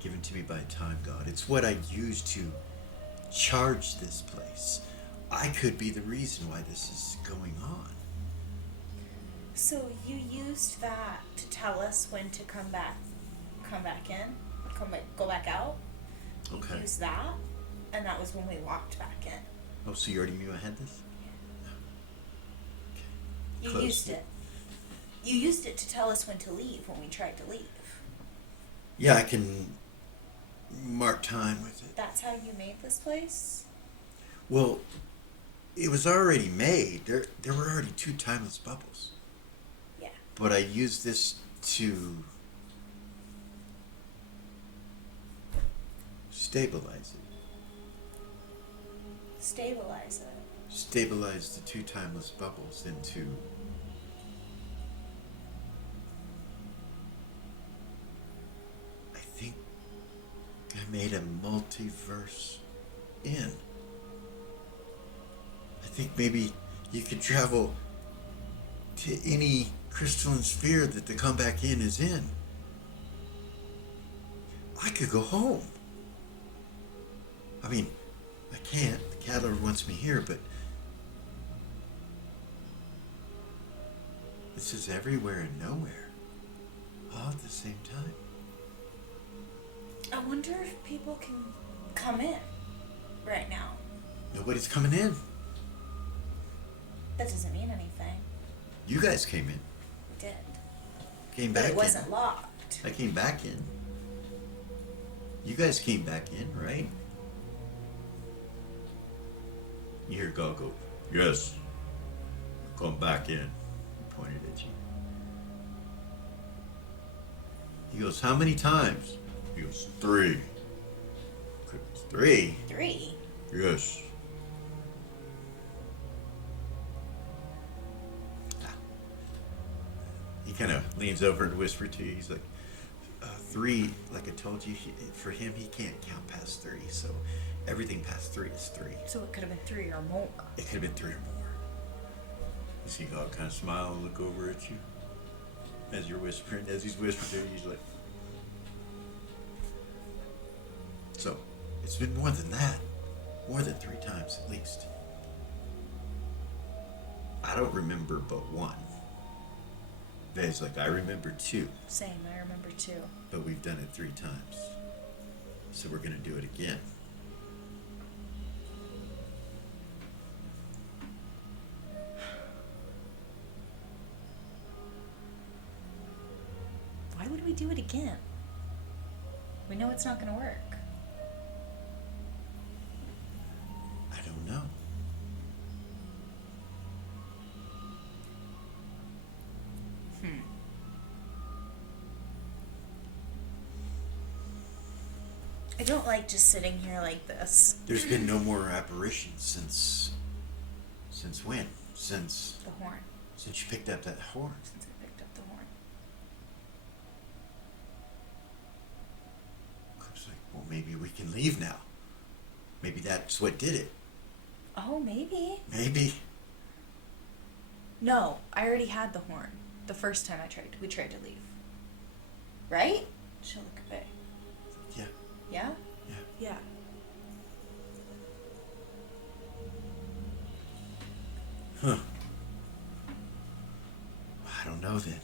given to me by a time god. It's what I use to charge this place. I could be the reason why this is going on. So you used that to tell us when to come back in, go back out. Okay. You used that, and that was when we walked back in. Oh, so you already knew I had this? You Close. used it. You used it to tell us when to leave when we tried to leave. Yeah, I can mark time with it. That's how you made this place? Well, it was already made. There were already 2 timeless bubbles. Yeah. But I used this to stabilize it. Stabilize it. Stabilize the 2 timeless bubbles into I think I made a multiverse in. I think maybe you could travel to any crystalline sphere that the comeback in is in. I could go home. I mean, I can't. The cat lord wants me here, but this is everywhere and nowhere, all at the same time. I wonder if people can come in right now. Nobody's coming in. That doesn't mean anything. You guys came in. We did. Came But back it wasn't in. locked. I came back in. You guys came back in, right? You hear God go, yes. Come back in. He pointed at you. He goes, how many times? He goes, 3. 3? 3? Yes. He kind of leans over and whispers to you. He's like, 3, like I told you, for him, he can't count past 3. So everything past 3 is 3. So it could have been 3 or more. It could have been 3 or more. You see God kind of smile and look over at you as you're whispering. As he's whispering to you, he's like, so it's been more than that. More than 3 times at least. I don't remember but 1. Vay's like, I remember 2. Same, I remember 2. But we've done it 3 times. So we're going to do it again. Why would we do it again? We know it's not going to work. I don't know. I don't like just sitting here like this. There's been no more apparitions since when? Since The horn. you picked up that horn. Since I picked up the horn. Clip's like, well, maybe we can leave now. Maybe that's what did it. Oh, maybe. Maybe. No, I already had the horn. The first time we tried to leave. Right? She'll look away. Yeah. Yeah? Yeah. Yeah. Huh. I don't know then.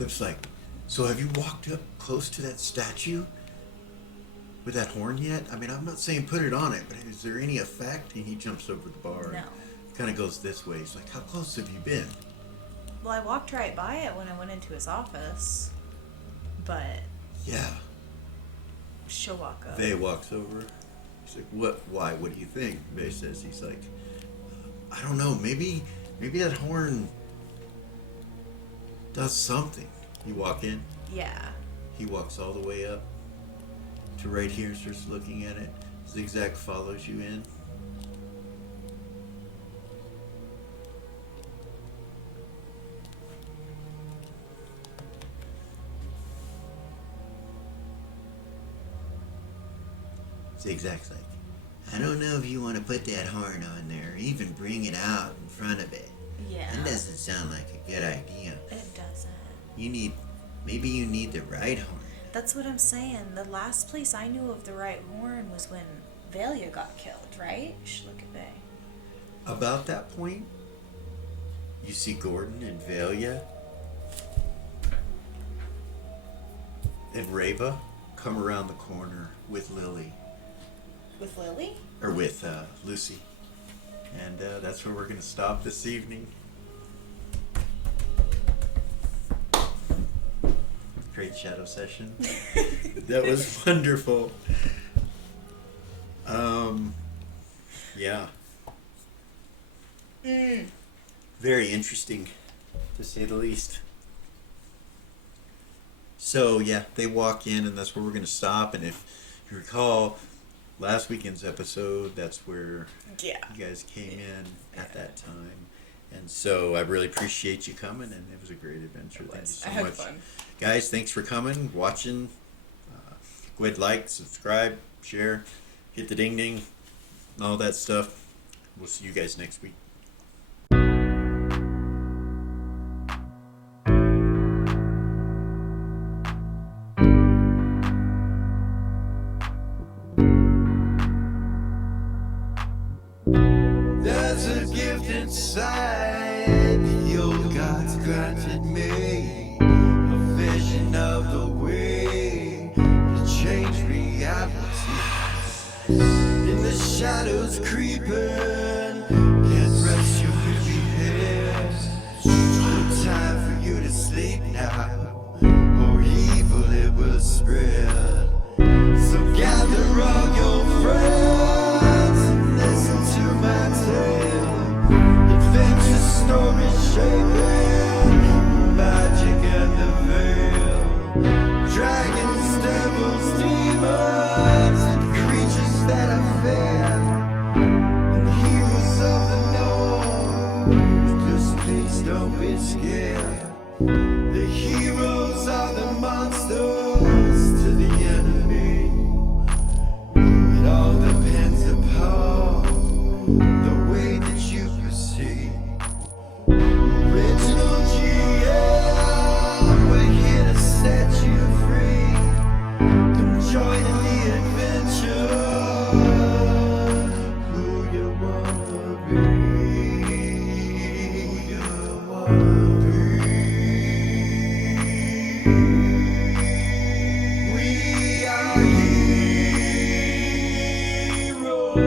Cliff's like, so have you walked up close to that statue with that horn yet? I mean, I'm not saying put it on it, but is there any effect? And he jumps over the bar. No. Kind of goes this way. He's like, how close have you been? Well, I walked right by it when I went into his office. But Yeah. she'll walk up. Vay walks over. He's like, what? Why? What do you think? Vay says, he's like, I don't know. Maybe that horn does something. You walk in. Yeah. He walks all the way up to right here, starts looking at it. Zigzag follows you in. Zigzag's like, I don't know if you want to put that horn on there or even bring it out in front of it. Yeah. That doesn't sound like a good idea. It doesn't. Maybe you need the right horn. That's what I'm saying. The last place I knew of the right horn was when Valia got killed, right? You should look at Vay. About that point, you see Gordon and Valia and Reva come around the corner with Lily. With Lily? Or with Lucy. And that's where we're going to stop this evening. Great shadow session. That was wonderful. Yeah. Very interesting, to say the least. So, yeah, they walk in, and that's where we're going to stop. And if you recall, last weekend's episode, that's where you guys came in at that time. And so I really appreciate you coming, and it was a great adventure. Thank you so I had much. fun. Guys, thanks for coming, watching. Go ahead, like, subscribe, share, hit the ding ding, all that stuff. We'll see you guys next week. There's a gift inside the old gods granted me, a vision of the way to change reality. In the shadows creeping, can't rest your weary head. No time for you to sleep now, or evil it will spread. So gather all your friends and listen to my tale. Adventure stories shaping magic and the veil. Dragons, devils, demons, and creatures that I fear, and heroes of the known. Just please don't be scared. The heroes are the monsters to the enemy. It all depends upon the way that you perceive. Original GM, we're here to set you free. Come join in the adventure. Who you wanna be? Who you wanna be? We are we are heroes.